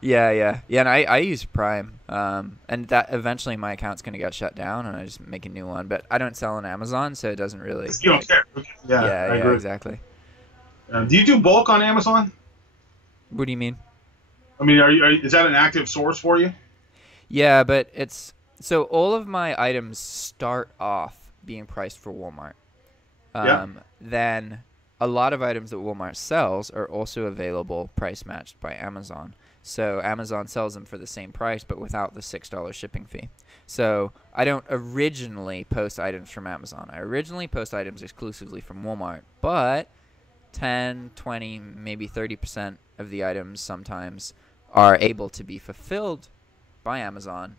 Yeah, and I use Prime, and that eventually my account's going to get shut down, and I just make a new one. But I don't sell on Amazon, so it doesn't really. You don't care. Yeah, exactly. Do you do bulk on Amazon? What do you mean? I mean, is that an active source for you? Yeah, but so all of my items start off being priced for Walmart. Then a lot of items that Walmart sells are also available price matched by Amazon. So Amazon sells them for the same price, but without the $6 shipping fee. So I don't originally post items from Amazon. I originally post items exclusively from Walmart, but 10, 20, maybe 30% of the items sometimes are able to be fulfilled by Amazon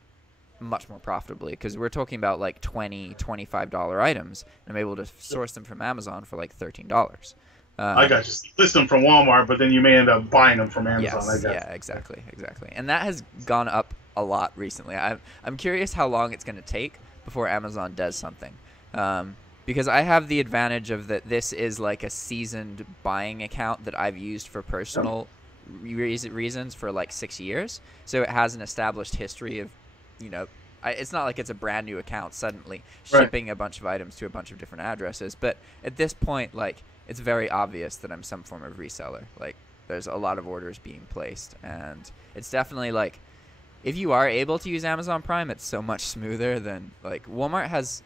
much more profitably, because we're talking about like $20, $25 items, and I'm able to source them from Amazon for like $13. I got you. You list them from Walmart, but then you may end up buying them from Amazon. Yes, exactly. And that has gone up a lot recently. I'm curious how long it's going to take before Amazon does something, because I have the advantage of that this is like a seasoned buying account that I've used for personal reasons for like 6 years. So it has an established history of, it's not like it's a brand new account suddenly shipping a bunch of items to a bunch of different addresses. But at this point, like, it's very obvious that I'm some form of reseller. Like, there's a lot of orders being placed, and it's definitely like, if you are able to use Amazon Prime, it's so much smoother than like Walmart has.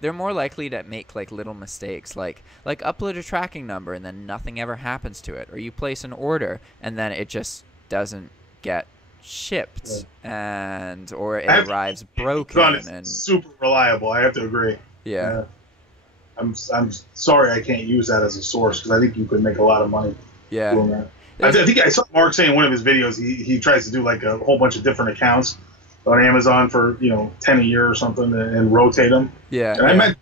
They're more likely to make like little mistakes, like upload a tracking number and then nothing ever happens to it, or you place an order and then it just doesn't get shipped, or it arrives broken. It's super reliable. I have to agree. Yeah. I'm sorry I can't use that as a source, because I think you could make a lot of money doing that. I think I saw Mark say in one of his videos he tries to do like a whole bunch of different accounts on Amazon for 10 a year or something, and rotate them. Yeah. And I might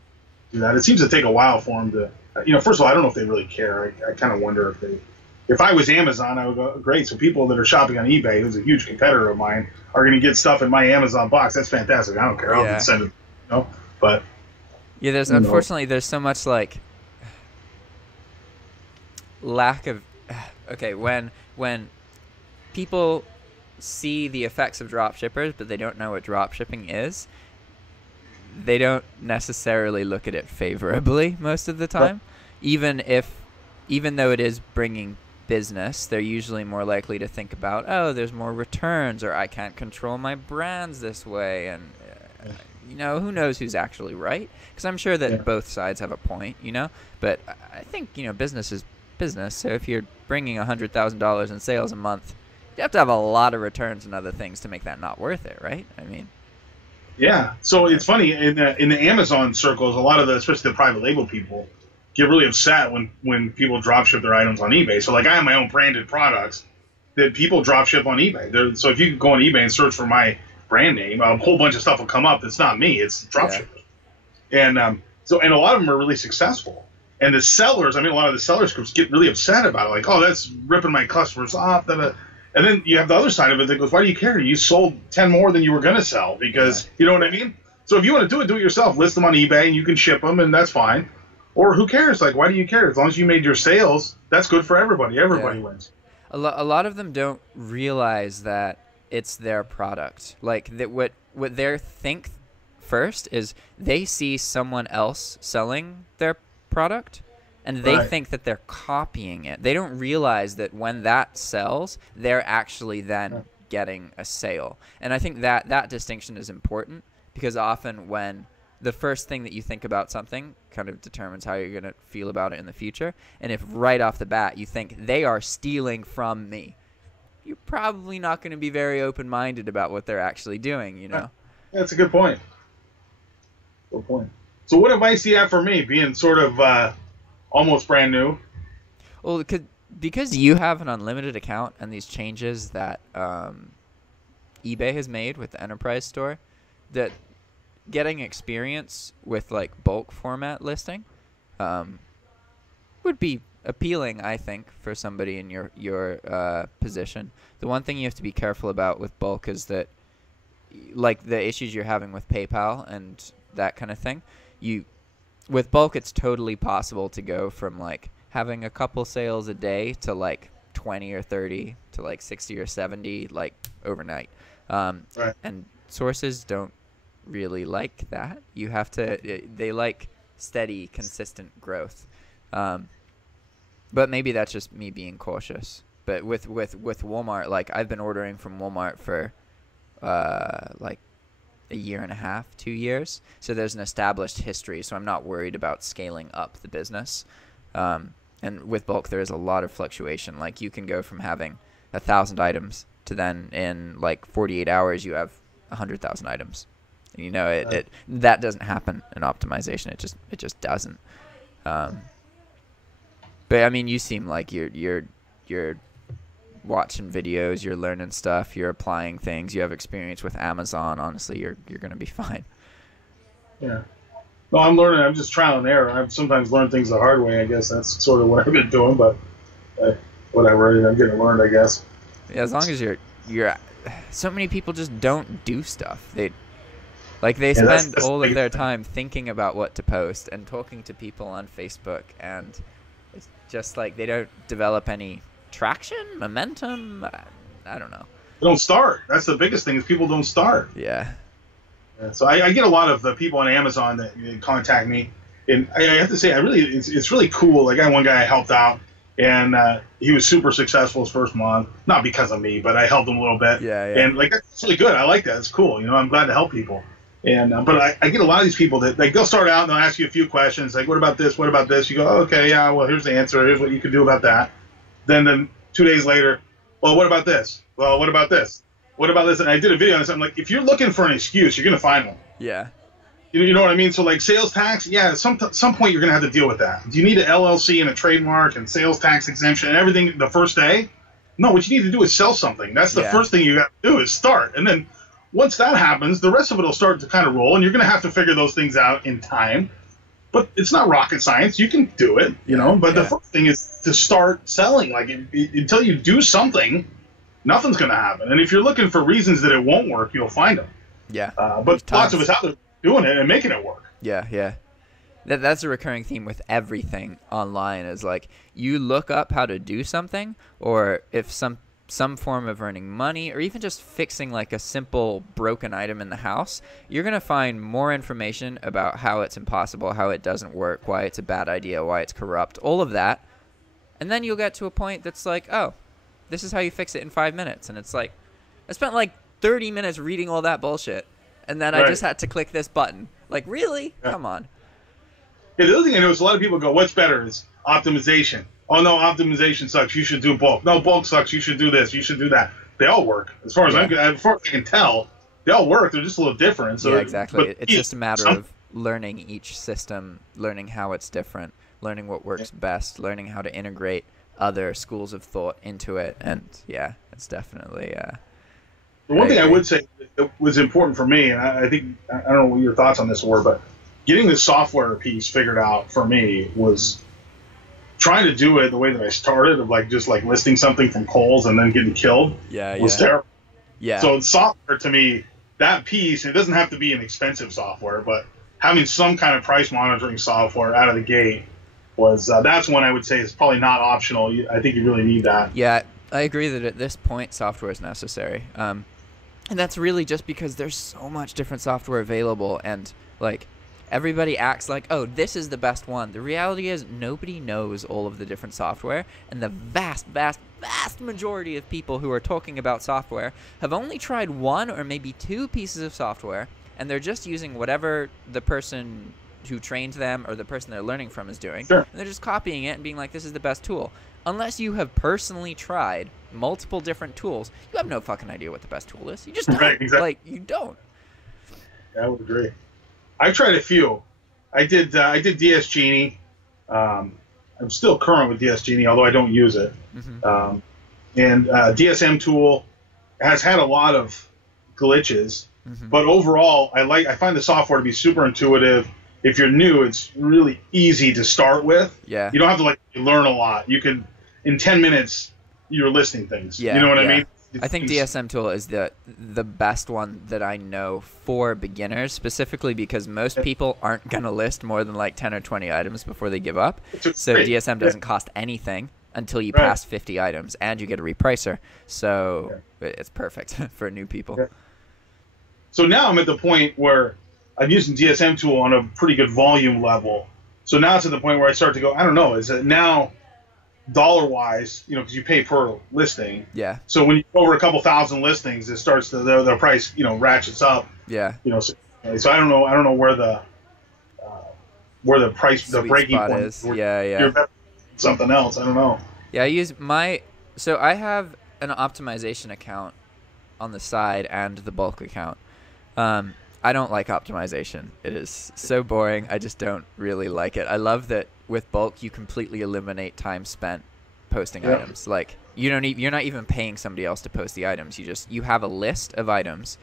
do that. It seems to take a while for them to. First of all, I don't know if they really care. I kind of wonder if if I was Amazon, I would go, great. So people that are shopping on eBay, who's a huge competitor of mine, are going to get stuff in my Amazon box. That's fantastic. I don't care. I'll send it, you know. But yeah, there's unfortunately there's so much like lack of okay, when people see the effects of drop shippers but they don't know what drop shipping is, they don't necessarily look at it favorably most of the time. Right. Even though it is bringing business, they're usually more likely to think about, oh, there's more returns, or I can't control my brands this way, and you know, who knows who's actually right, because I'm sure that both sides have a point, you know. But I think, you know, business is business. So if you're bringing $100,000 in sales a month, you have to have a lot of returns and other things to make that not worth it, right? I mean, yeah. So it's funny in the Amazon circles, a lot of especially the private label people get really upset when people drop ship their items on eBay. So like I have my own branded products that people drop ship on eBay. So if you go on eBay and search for my brand name, a whole bunch of stuff will come up that's not me. It's drop shippers. And and a lot of them are really successful. And the sellers, I mean, a lot of the sellers groups get really upset about it. Like, oh, that's ripping my customers off. And then you have the other side of it that goes, why do you care? You sold 10 more than you were going to sell because, you know what I mean? So if you want to do it yourself. List them on eBay and you can ship them and that's fine. Or who cares? Like, why do you care? As long as you made your sales, that's good for everybody. Everybody wins. A lot of them don't realize that it's their product. Like, that what they think first is they see someone else selling their product, and they think that they're copying it. They don't realize that when that sells, they're actually then getting a sale. And I think that distinction is important, because often when the first thing that you think about something kind of determines how you're going to feel about it in the future. And if right off the bat you think they are stealing from me, you're probably not going to be very open-minded about what they're actually doing, you know? That's a good point. Good point. So what advice do you have for me, being sort of almost brand new? Well, because you have an unlimited account and these changes that eBay has made with the enterprise store, that getting experience with like bulk format listing would be appealing, I think, for somebody in your position. The one thing you have to be careful about with bulk is that, like the issues you're having with PayPal and that kind of thing, with bulk it's totally possible to go from like having a couple sales a day to like 20 or 30 to like 60 or 70 like overnight. And sources don't really like that. You have to, they like steady, consistent growth. But maybe that's just me being cautious. But with Walmart, like I've been ordering from Walmart for like a year and a half, 2 years. So there's an established history. So I'm not worried about scaling up the business. And with bulk, there is a lot of fluctuation. Like you can go from having 1,000 items to then in like 48 hours you have 100,000 items. And, you know, that doesn't happen in optimization. It just doesn't. But I mean, you seem like you're watching videos, you're learning stuff, you're applying things, you have experience with Amazon. Honestly, you're gonna be fine. Yeah. No, I'm learning. I'm just trial and error. I've sometimes learned things the hard way. I guess that's sort of what I've been doing. But whatever, I'm getting learned, I guess. Yeah, as long as you're. So many people just don't do stuff. They spend all of their time thinking about what to post and talking to people on Facebook, and it's just like they don't develop any traction, momentum. I don't know. They don't start. That's the biggest thing, is people don't start. Yeah. So I get a lot of the people on Amazon that contact me, and I have to say, it's really cool. Like I had one guy I helped out, and he was super successful his first month. Not because of me, but I helped him a little bit. Yeah. And like that's really good. I like that. It's cool. You know, I'm glad to help people. And but I get a lot of these people that like they'll start out and they'll ask you a few questions like, what about this? What about this? You go, oh, okay, yeah, well, here's the answer. Here's what you could do about that. Then 2 days later, well, what about this? Well, what about this? What about this? And I did a video on this. I'm like, if you're looking for an excuse, you're gonna find one. Yeah. You know what I mean? So like sales tax, yeah, at some point you're gonna have to deal with that. Do you need an LLC and a trademark and sales tax exemption and everything the first day? No, what you need to do is sell something. That's the first thing you got to do is start, and then once that happens, the rest of it will start to kind of roll, and you're going to have to figure those things out in time. But it's not rocket science. You can do it, you know. But the first thing is to start selling. Like until you do something, nothing's going to happen. And if you're looking for reasons that it won't work, you'll find them. Yeah. But lots of us out there doing it and making it work. Yeah, yeah. That's a recurring theme with everything online is like you look up how to do something, or if some form of earning money, or even just fixing like a simple broken item in the house, you're going to find more information about how it's impossible, how it doesn't work, why it's a bad idea, why it's corrupt, all of that. And then you'll get to a point that's like, oh, this is how you fix it in 5 minutes. And it's like, I spent like 30 minutes reading all that bullshit, and then I just had to click this button. Like, really? Yeah. Come on. Yeah, the other thing I know is a lot of people go, what's better? Is optimization. Oh, no, optimization sucks. You should do bulk. No, bulk sucks. You should do this. You should do that. They all work. As far as I can tell, they all work. They're just a little different. So, yeah, exactly. It's just a matter of learning each system, learning how it's different, learning what works best, learning how to integrate other schools of thought into it. And, yeah, it's definitely... the one thing I would say that was important for me, and I think, I don't know what your thoughts on this were, but getting the software piece figured out for me was trying to do it the way that I started, of like just like listing something from Kohl's and then getting killed was terrible. Yeah. So software to me, that piece, it doesn't have to be an expensive software, but having some kind of price monitoring software out of the gate was, that's one I would say is probably not optional. I think you really need that. Yeah, I agree that at this point software is necessary. And that's really just because there's so much different software available, and like everybody acts like, oh, this is the best one. The reality is nobody knows all of the different software, and the vast, vast, vast majority of people who are talking about software have only tried one or maybe two pieces of software, and they're just using whatever the person who trained them or the person they're learning from is doing. Sure. And they're just copying it and being like, this is the best tool. Unless you have personally tried multiple different tools, you have no fucking idea what the best tool is. You just don't. Right, exactly. Like, you don't. Yeah, I would agree. I tried a few. I did DS Genie. I'm still current with DS Genie, although I don't use it. Mm-hmm. And DSM Tool has had a lot of glitches, but overall, I find the software to be super intuitive. If you're new, it's really easy to start with. Yeah. You don't have to like learn a lot. You can, in 10 minutes, you're listing things. Yeah, you know what I mean? I think DSM Tool is the best one that I know for beginners, specifically because most people aren't going to list more than like 10 or 20 items before they give up. So DSM doesn't cost anything until you pass 50 items, and you get a repricer. So it's perfect for new people. Yeah. So now I'm at the point where I'm using DSM Tool on a pretty good volume level. So now it's at the point where I start to go, I don't know, is it now dollar-wise, you know, because you pay per listing. Yeah. So when you go over a couple thousand listings, it starts to, the price, you know, ratchets up. Yeah. You know, so I don't know where the price, the breaking point is. Yeah. You're better than something else. I don't know. Yeah, I use so I have an optimization account on the side and the bulk account. I don't like optimization. It is so boring. I just don't really like it. I love that with bulk you completely eliminate time spent posting items. Like you're not even paying somebody else to post the items. You have a list of items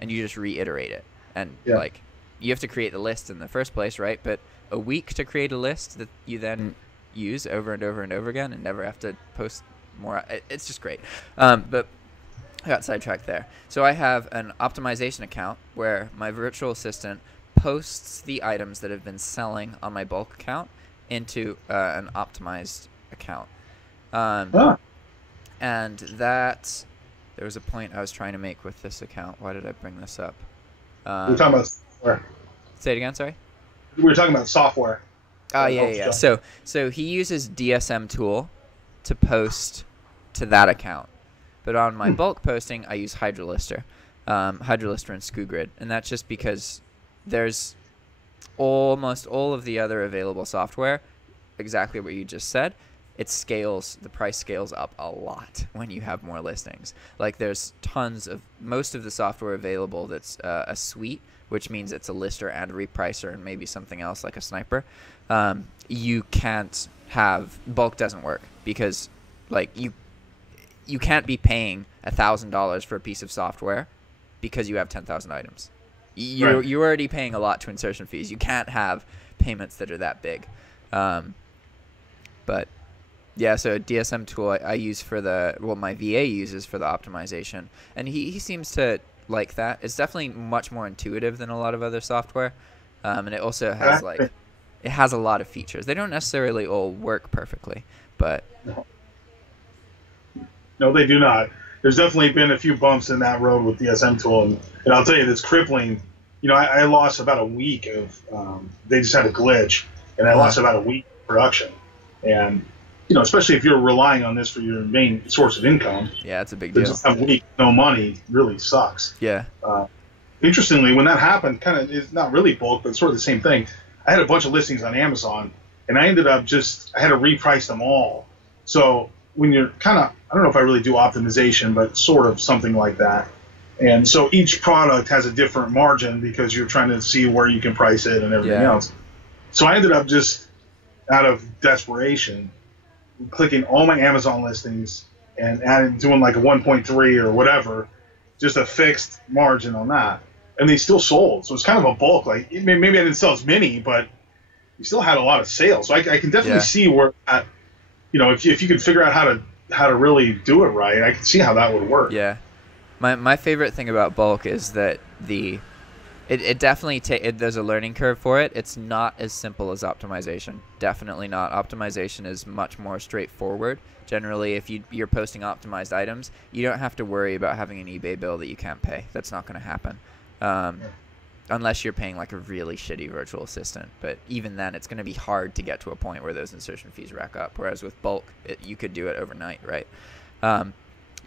and you just reiterate it. And like you have to create the list in the first place, right? But a week to create a list that you then use over and over and over again and never have to post more. It's just great. But I got sidetracked there. So I have an optimization account where my virtual assistant posts the items that have been selling on my bulk account into an optimized account. And that, there was a point I was trying to make with this account. Why did I bring this up? We're talking about software. Say it again, sorry? We were talking about software. Oh, yeah. So he uses DSM Tool to post to that account. But on my bulk posting, I use Hydra Lister. Hydra Lister and SkuGrid. And that's just because there's almost all of the other available software, exactly what you just said. It scales, the price scales up a lot when you have more listings. Like there's most of the software available that's a suite, which means it's a lister and a repricer and maybe something else like a sniper. You can't have, bulk doesn't work because like you can't be paying $1,000 for a piece of software because you have 10,000 items. You're already paying a lot to insertion fees. You can't have payments that are that big. But yeah, so DSM Tool I use for my VA uses for the optimization, and he seems to like that. It's definitely much more intuitive than a lot of other software, and it also has it has a lot of features. They don't necessarily all work perfectly, but no, they do not. There's definitely been a few bumps in that road with DSM Tool, and I'll tell you, that's crippling. You know, I lost about a week of. They just had a glitch, and I lost about a week of production, and you know, especially if you're relying on this for your main source of income. Yeah, it's a big deal. Just a week, no money, really sucks. Yeah. Interestingly, when that happened, kind of, it's not really bulk, but sort of the same thing. I had a bunch of listings on Amazon, and I ended up I had to reprice them all. So when you're kind of, I don't know if I really do optimization, but sort of something like that. And so each product has a different margin because you're trying to see where you can price it and everything else. So I ended up just out of desperation clicking all my Amazon listings and doing like a 1.3 or whatever, just a fixed margin on that. And they still sold. So it's kind of a bulk. Like maybe I didn't sell as many, but you still had a lot of sales. So I can definitely see where, you know, if you could figure out how to really do it right, I can see how that would work. Yeah. My favorite thing about bulk is that it definitely there's a learning curve for it. It's not as simple as optimization. Definitely not. Optimization is much more straightforward. Generally, if you're posting optimized items, you don't have to worry about having an eBay bill that you can't pay. That's not going to happen. Unless you're paying like a really shitty virtual assistant. But even then, it's going to be hard to get to a point where those insertion fees rack up. Whereas with bulk, you could do it overnight, right?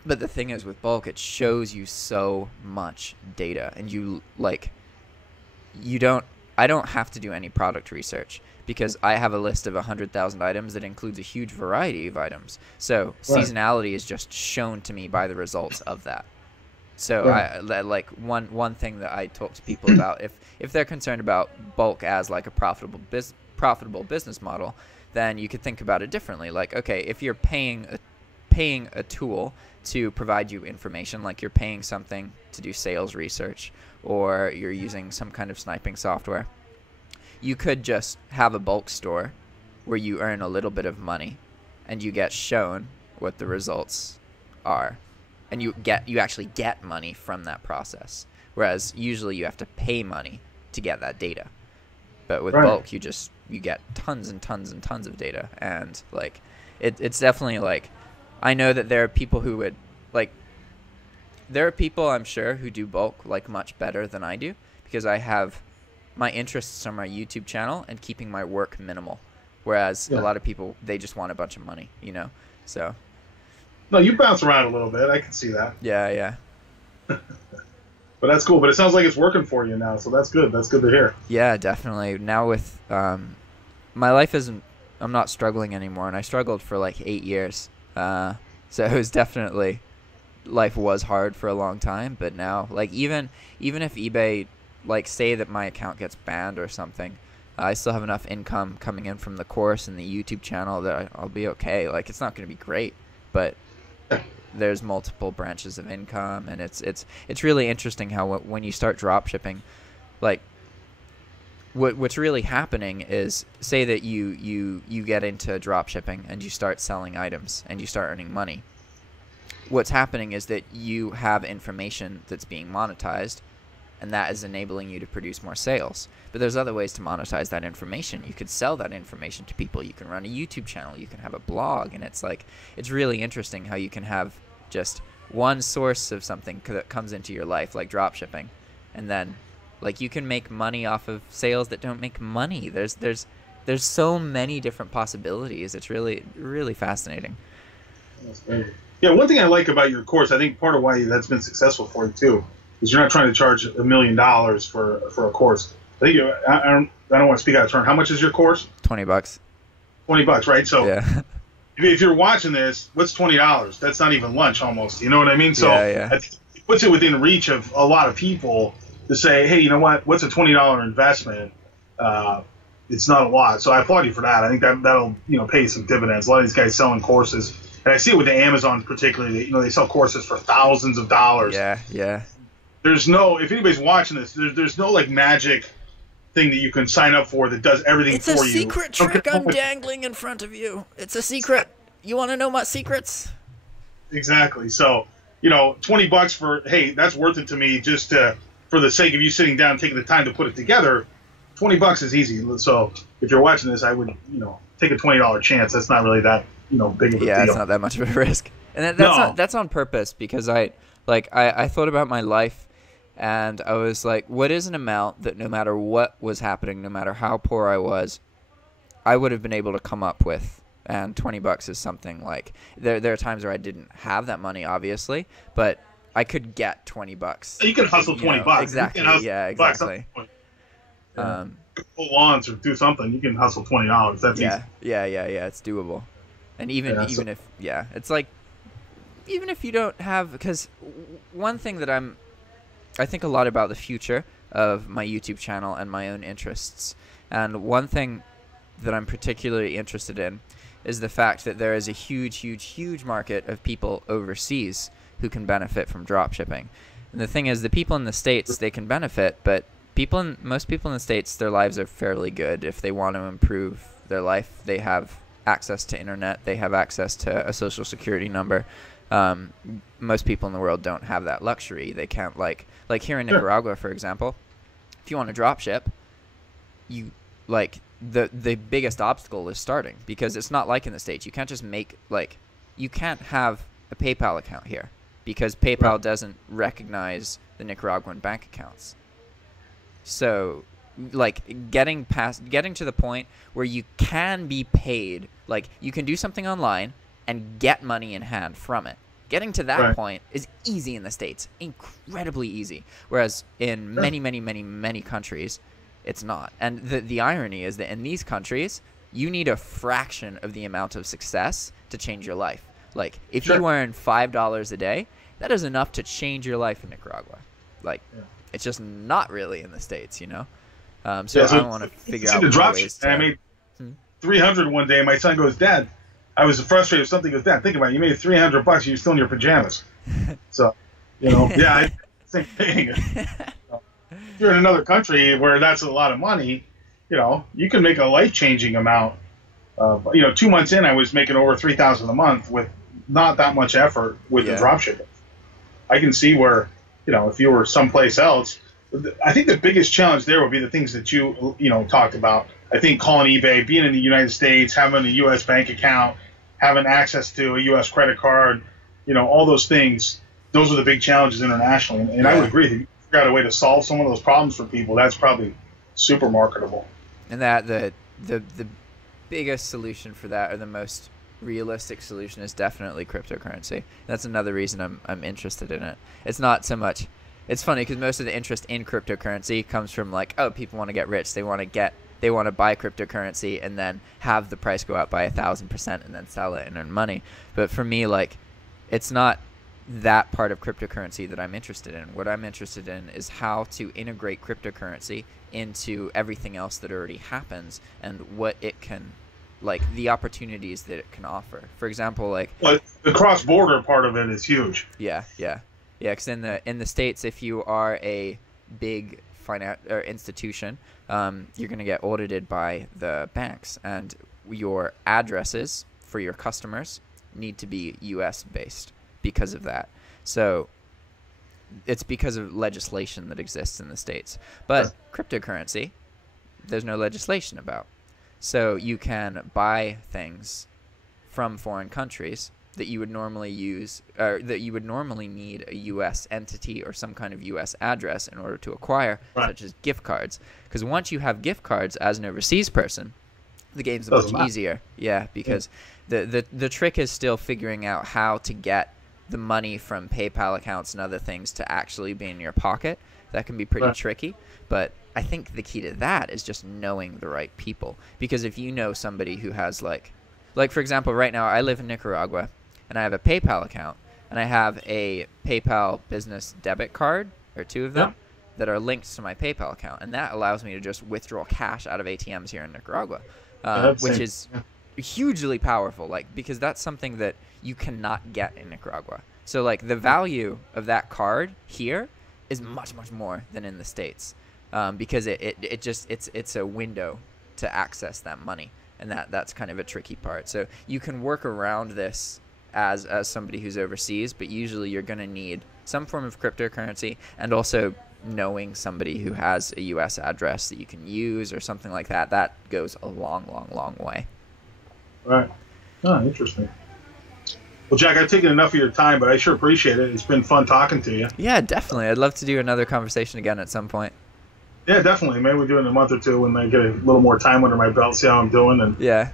But the thing is, with bulk, it shows you so much data, and I don't have to do any product research because I have a list of 100,000 items that includes a huge variety of items. So seasonality is just shown to me by the results of that. So like one thing that I talk to people about, if they're concerned about bulk as like a profitable business model, then you could think about it differently. Like, okay, if you're paying a tool to provide you information, like you're paying something to do sales research, or you're using some kind of sniping software, you could just have a bulk store where you earn a little bit of money and you get shown what the results are, and you actually get money from that process, whereas usually you have to pay money to get that data. But with bulk, you get tons and tons and tons of data, and like it's definitely like, I know that there are people who would there are people I'm sure who do bulk like much better than I do, because I have my interests on my YouTube channel and keeping my work minimal, whereas a lot of people, they just want a bunch of money, you know. So no, you bounce around a little bit. I can see that. Yeah. But that's cool. But it sounds like it's working for you now, so that's good. That's good to hear. Yeah, definitely. Now with my life isn't, I'm not struggling anymore, and I struggled for like 8 years. So it was definitely, life was hard for a long time, but now, like, even if eBay, like, say that my account gets banned or something, I still have enough income coming in from the course and the YouTube channel that I'll be okay. Like, it's not going to be great, but there's multiple branches of income, and it's really interesting how when you start drop shipping, like, what's really happening is, say that you get into drop shipping and you start selling items and you start earning money. What's happening is that you have information that's being monetized, and that is enabling you to produce more sales. But there's other ways to monetize that information. You could sell that information to people. You can run a YouTube channel. You can have a blog. And it's like, it's really interesting how you can have just one source of something that comes into your life, like drop shipping, and then, like, you can make money off of sales that don't make money. There's so many different possibilities. It's really, really fascinating. That's great. Yeah, one thing I like about your course, I think part of why that's been successful for you too, is you're not trying to charge $1 million for a course. I think I don't want to speak out of turn. How much is your course? $20. $20, right? So yeah. If you're watching this, what's $20? That's not even lunch almost. You know what I mean? So yeah. I think it puts it within reach of a lot of people to say, hey, you know what? What's a $20 investment? It's not a lot. So I applaud you for that. I think that'll pay some dividends. A lot of these guys selling courses. And I see it with the Amazon particularly. They sell courses for thousands of dollars. Yeah. there's no, if anybody's watching this, there's no like magic thing that you can sign up for that does everything for you. It's a secret trick I'm dangling in front of you. It's a secret. You want to know my secrets? Exactly. So, you know, $20 for, hey, that's worth it to me just to, for the sake of you sitting down and taking the time to put it together. $20 is easy. So if you're watching this, I would, you know, take a $20 chance. That's not really that, you know, big of a deal. Yeah, it's not that much of a risk. And that's on purpose, because I thought about my life, and I was like, what is an amount that no matter what was happening, no matter how poor I was, I would have been able to come up with? And $20 is something like, there are times where I didn't have that money, obviously, but I could get $20. You can hustle $20. Exactly. Yeah, exactly. Pull lawns or do something. You can hustle $20. That's easy. Yeah. It's doable. And even if it's like, even if you don't have, because one thing that I think a lot about the future of my YouTube channel and my own interests, and one thing that I'm particularly interested in is the fact that there is a huge market of people overseas who can benefit from dropshipping. And the thing is, the people in the States, they can benefit, but most people in the States, their lives are fairly good. If they want to improve their life, they have access to internet, they have access to a social security number. Most people in the world don't have that luxury. They can't, like here in Nicaragua, for example, if you want to dropship, you, like, the biggest obstacle is starting, because it's not like in the States. You can't just make, like, you can't have a PayPal account here, because PayPal doesn't recognize the Nicaraguan bank accounts. So, like, getting to the point where you can be paid, like, you can do something online and get money in hand from it. Getting to that point is easy in the States, incredibly easy. Whereas in many countries, it's not. And the irony is that in these countries, you need a fraction of the amount of success to change your life. Like, if you earn $5 a day, that is enough to change your life in Nicaragua. Like, it's just not really in the States, you know? So I want to figure out ways to... I made 300 one day, and my son goes, Dad, I was frustrated with something. He goes, Dad, think about it. You made $300, you're still in your pajamas. So, you know, same thing. If you're in another country where that's a lot of money, you know, you can make a life-changing amount. You know, 2 months in, I was making over $3,000 a month with not that much effort with the dropshipping. I can see where, you know, if you were someplace else, I think the biggest challenge there would be the things that you talked about. I think calling eBay, being in the United States, having a U.S. bank account, having access to a U.S. credit card, you know, all those things, those are the big challenges internationally. And I would agree that if you figure out a way to solve some of those problems for people, that's probably super marketable. And that the biggest solution for that, or the most realistic solution, is definitely cryptocurrency. That's another reason I'm interested in it. It's not so much... It's funny because most of the interest in cryptocurrency comes from, like, oh, people want to get rich. They want to buy cryptocurrency and then have the price go up by 1,000% and then sell it and earn money. But for me, like, it's not that part of cryptocurrency that I'm interested in. What I'm interested in is how to integrate cryptocurrency into everything else that already happens, and what it can, like, the opportunities that it can offer. For example, like... Well, the cross-border part of it is huge. Yeah, because in the States, if you are a big institution, you're going to get audited by the banks, and your addresses for your customers need to be U.S. based because of that. So it's because of legislation that exists in the States. But cryptocurrency, there's no legislation about. So you can buy things from foreign countries that you would normally use, or that you would normally need a U.S. entity or some kind of U.S. address in order to acquire, such as gift cards. Because once you have gift cards as an overseas person, the game's much easier. Yeah, because the trick is still figuring out how to get the money from PayPal accounts and other things to actually be in your pocket. That can be pretty tricky, but I think the key to that is just knowing the right people. Because if you know somebody who has, like for example, right now I live in Nicaragua, and I have a PayPal account, and I have a PayPal business debit card, or 2 of them, that are linked to my PayPal account, and that allows me to just withdraw cash out of ATMs here in Nicaragua, which is hugely powerful, like, because that's something that you cannot get in Nicaragua. So, like, the value of that card here is much more than in the States, because it's a window to access that money, and that's kind of a tricky part. So you can work around this as somebody who's overseas, but usually you're going to need some form of cryptocurrency, and also knowing somebody who has a US address that you can use or something like that. That goes a long way. Right. Oh, interesting. Well, Jack, I've taken enough of your time, but I sure appreciate it. It's been fun talking to you. Yeah, definitely. I'd love to do another conversation again at some point. Yeah, definitely. Maybe we'll do it in a month or two when I get a little more time under my belt, see how I'm doing, and yeah,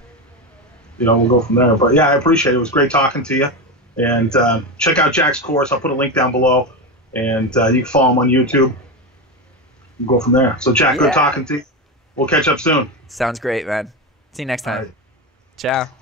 we'll go from there. But yeah, I appreciate it. It was great talking to you. And check out Jack's course. I'll put a link down below, and you can follow him on YouTube. We'll go from there. So, Jack, good talking to you. We'll catch up soon. Sounds great, man. See you next time. All right. Ciao.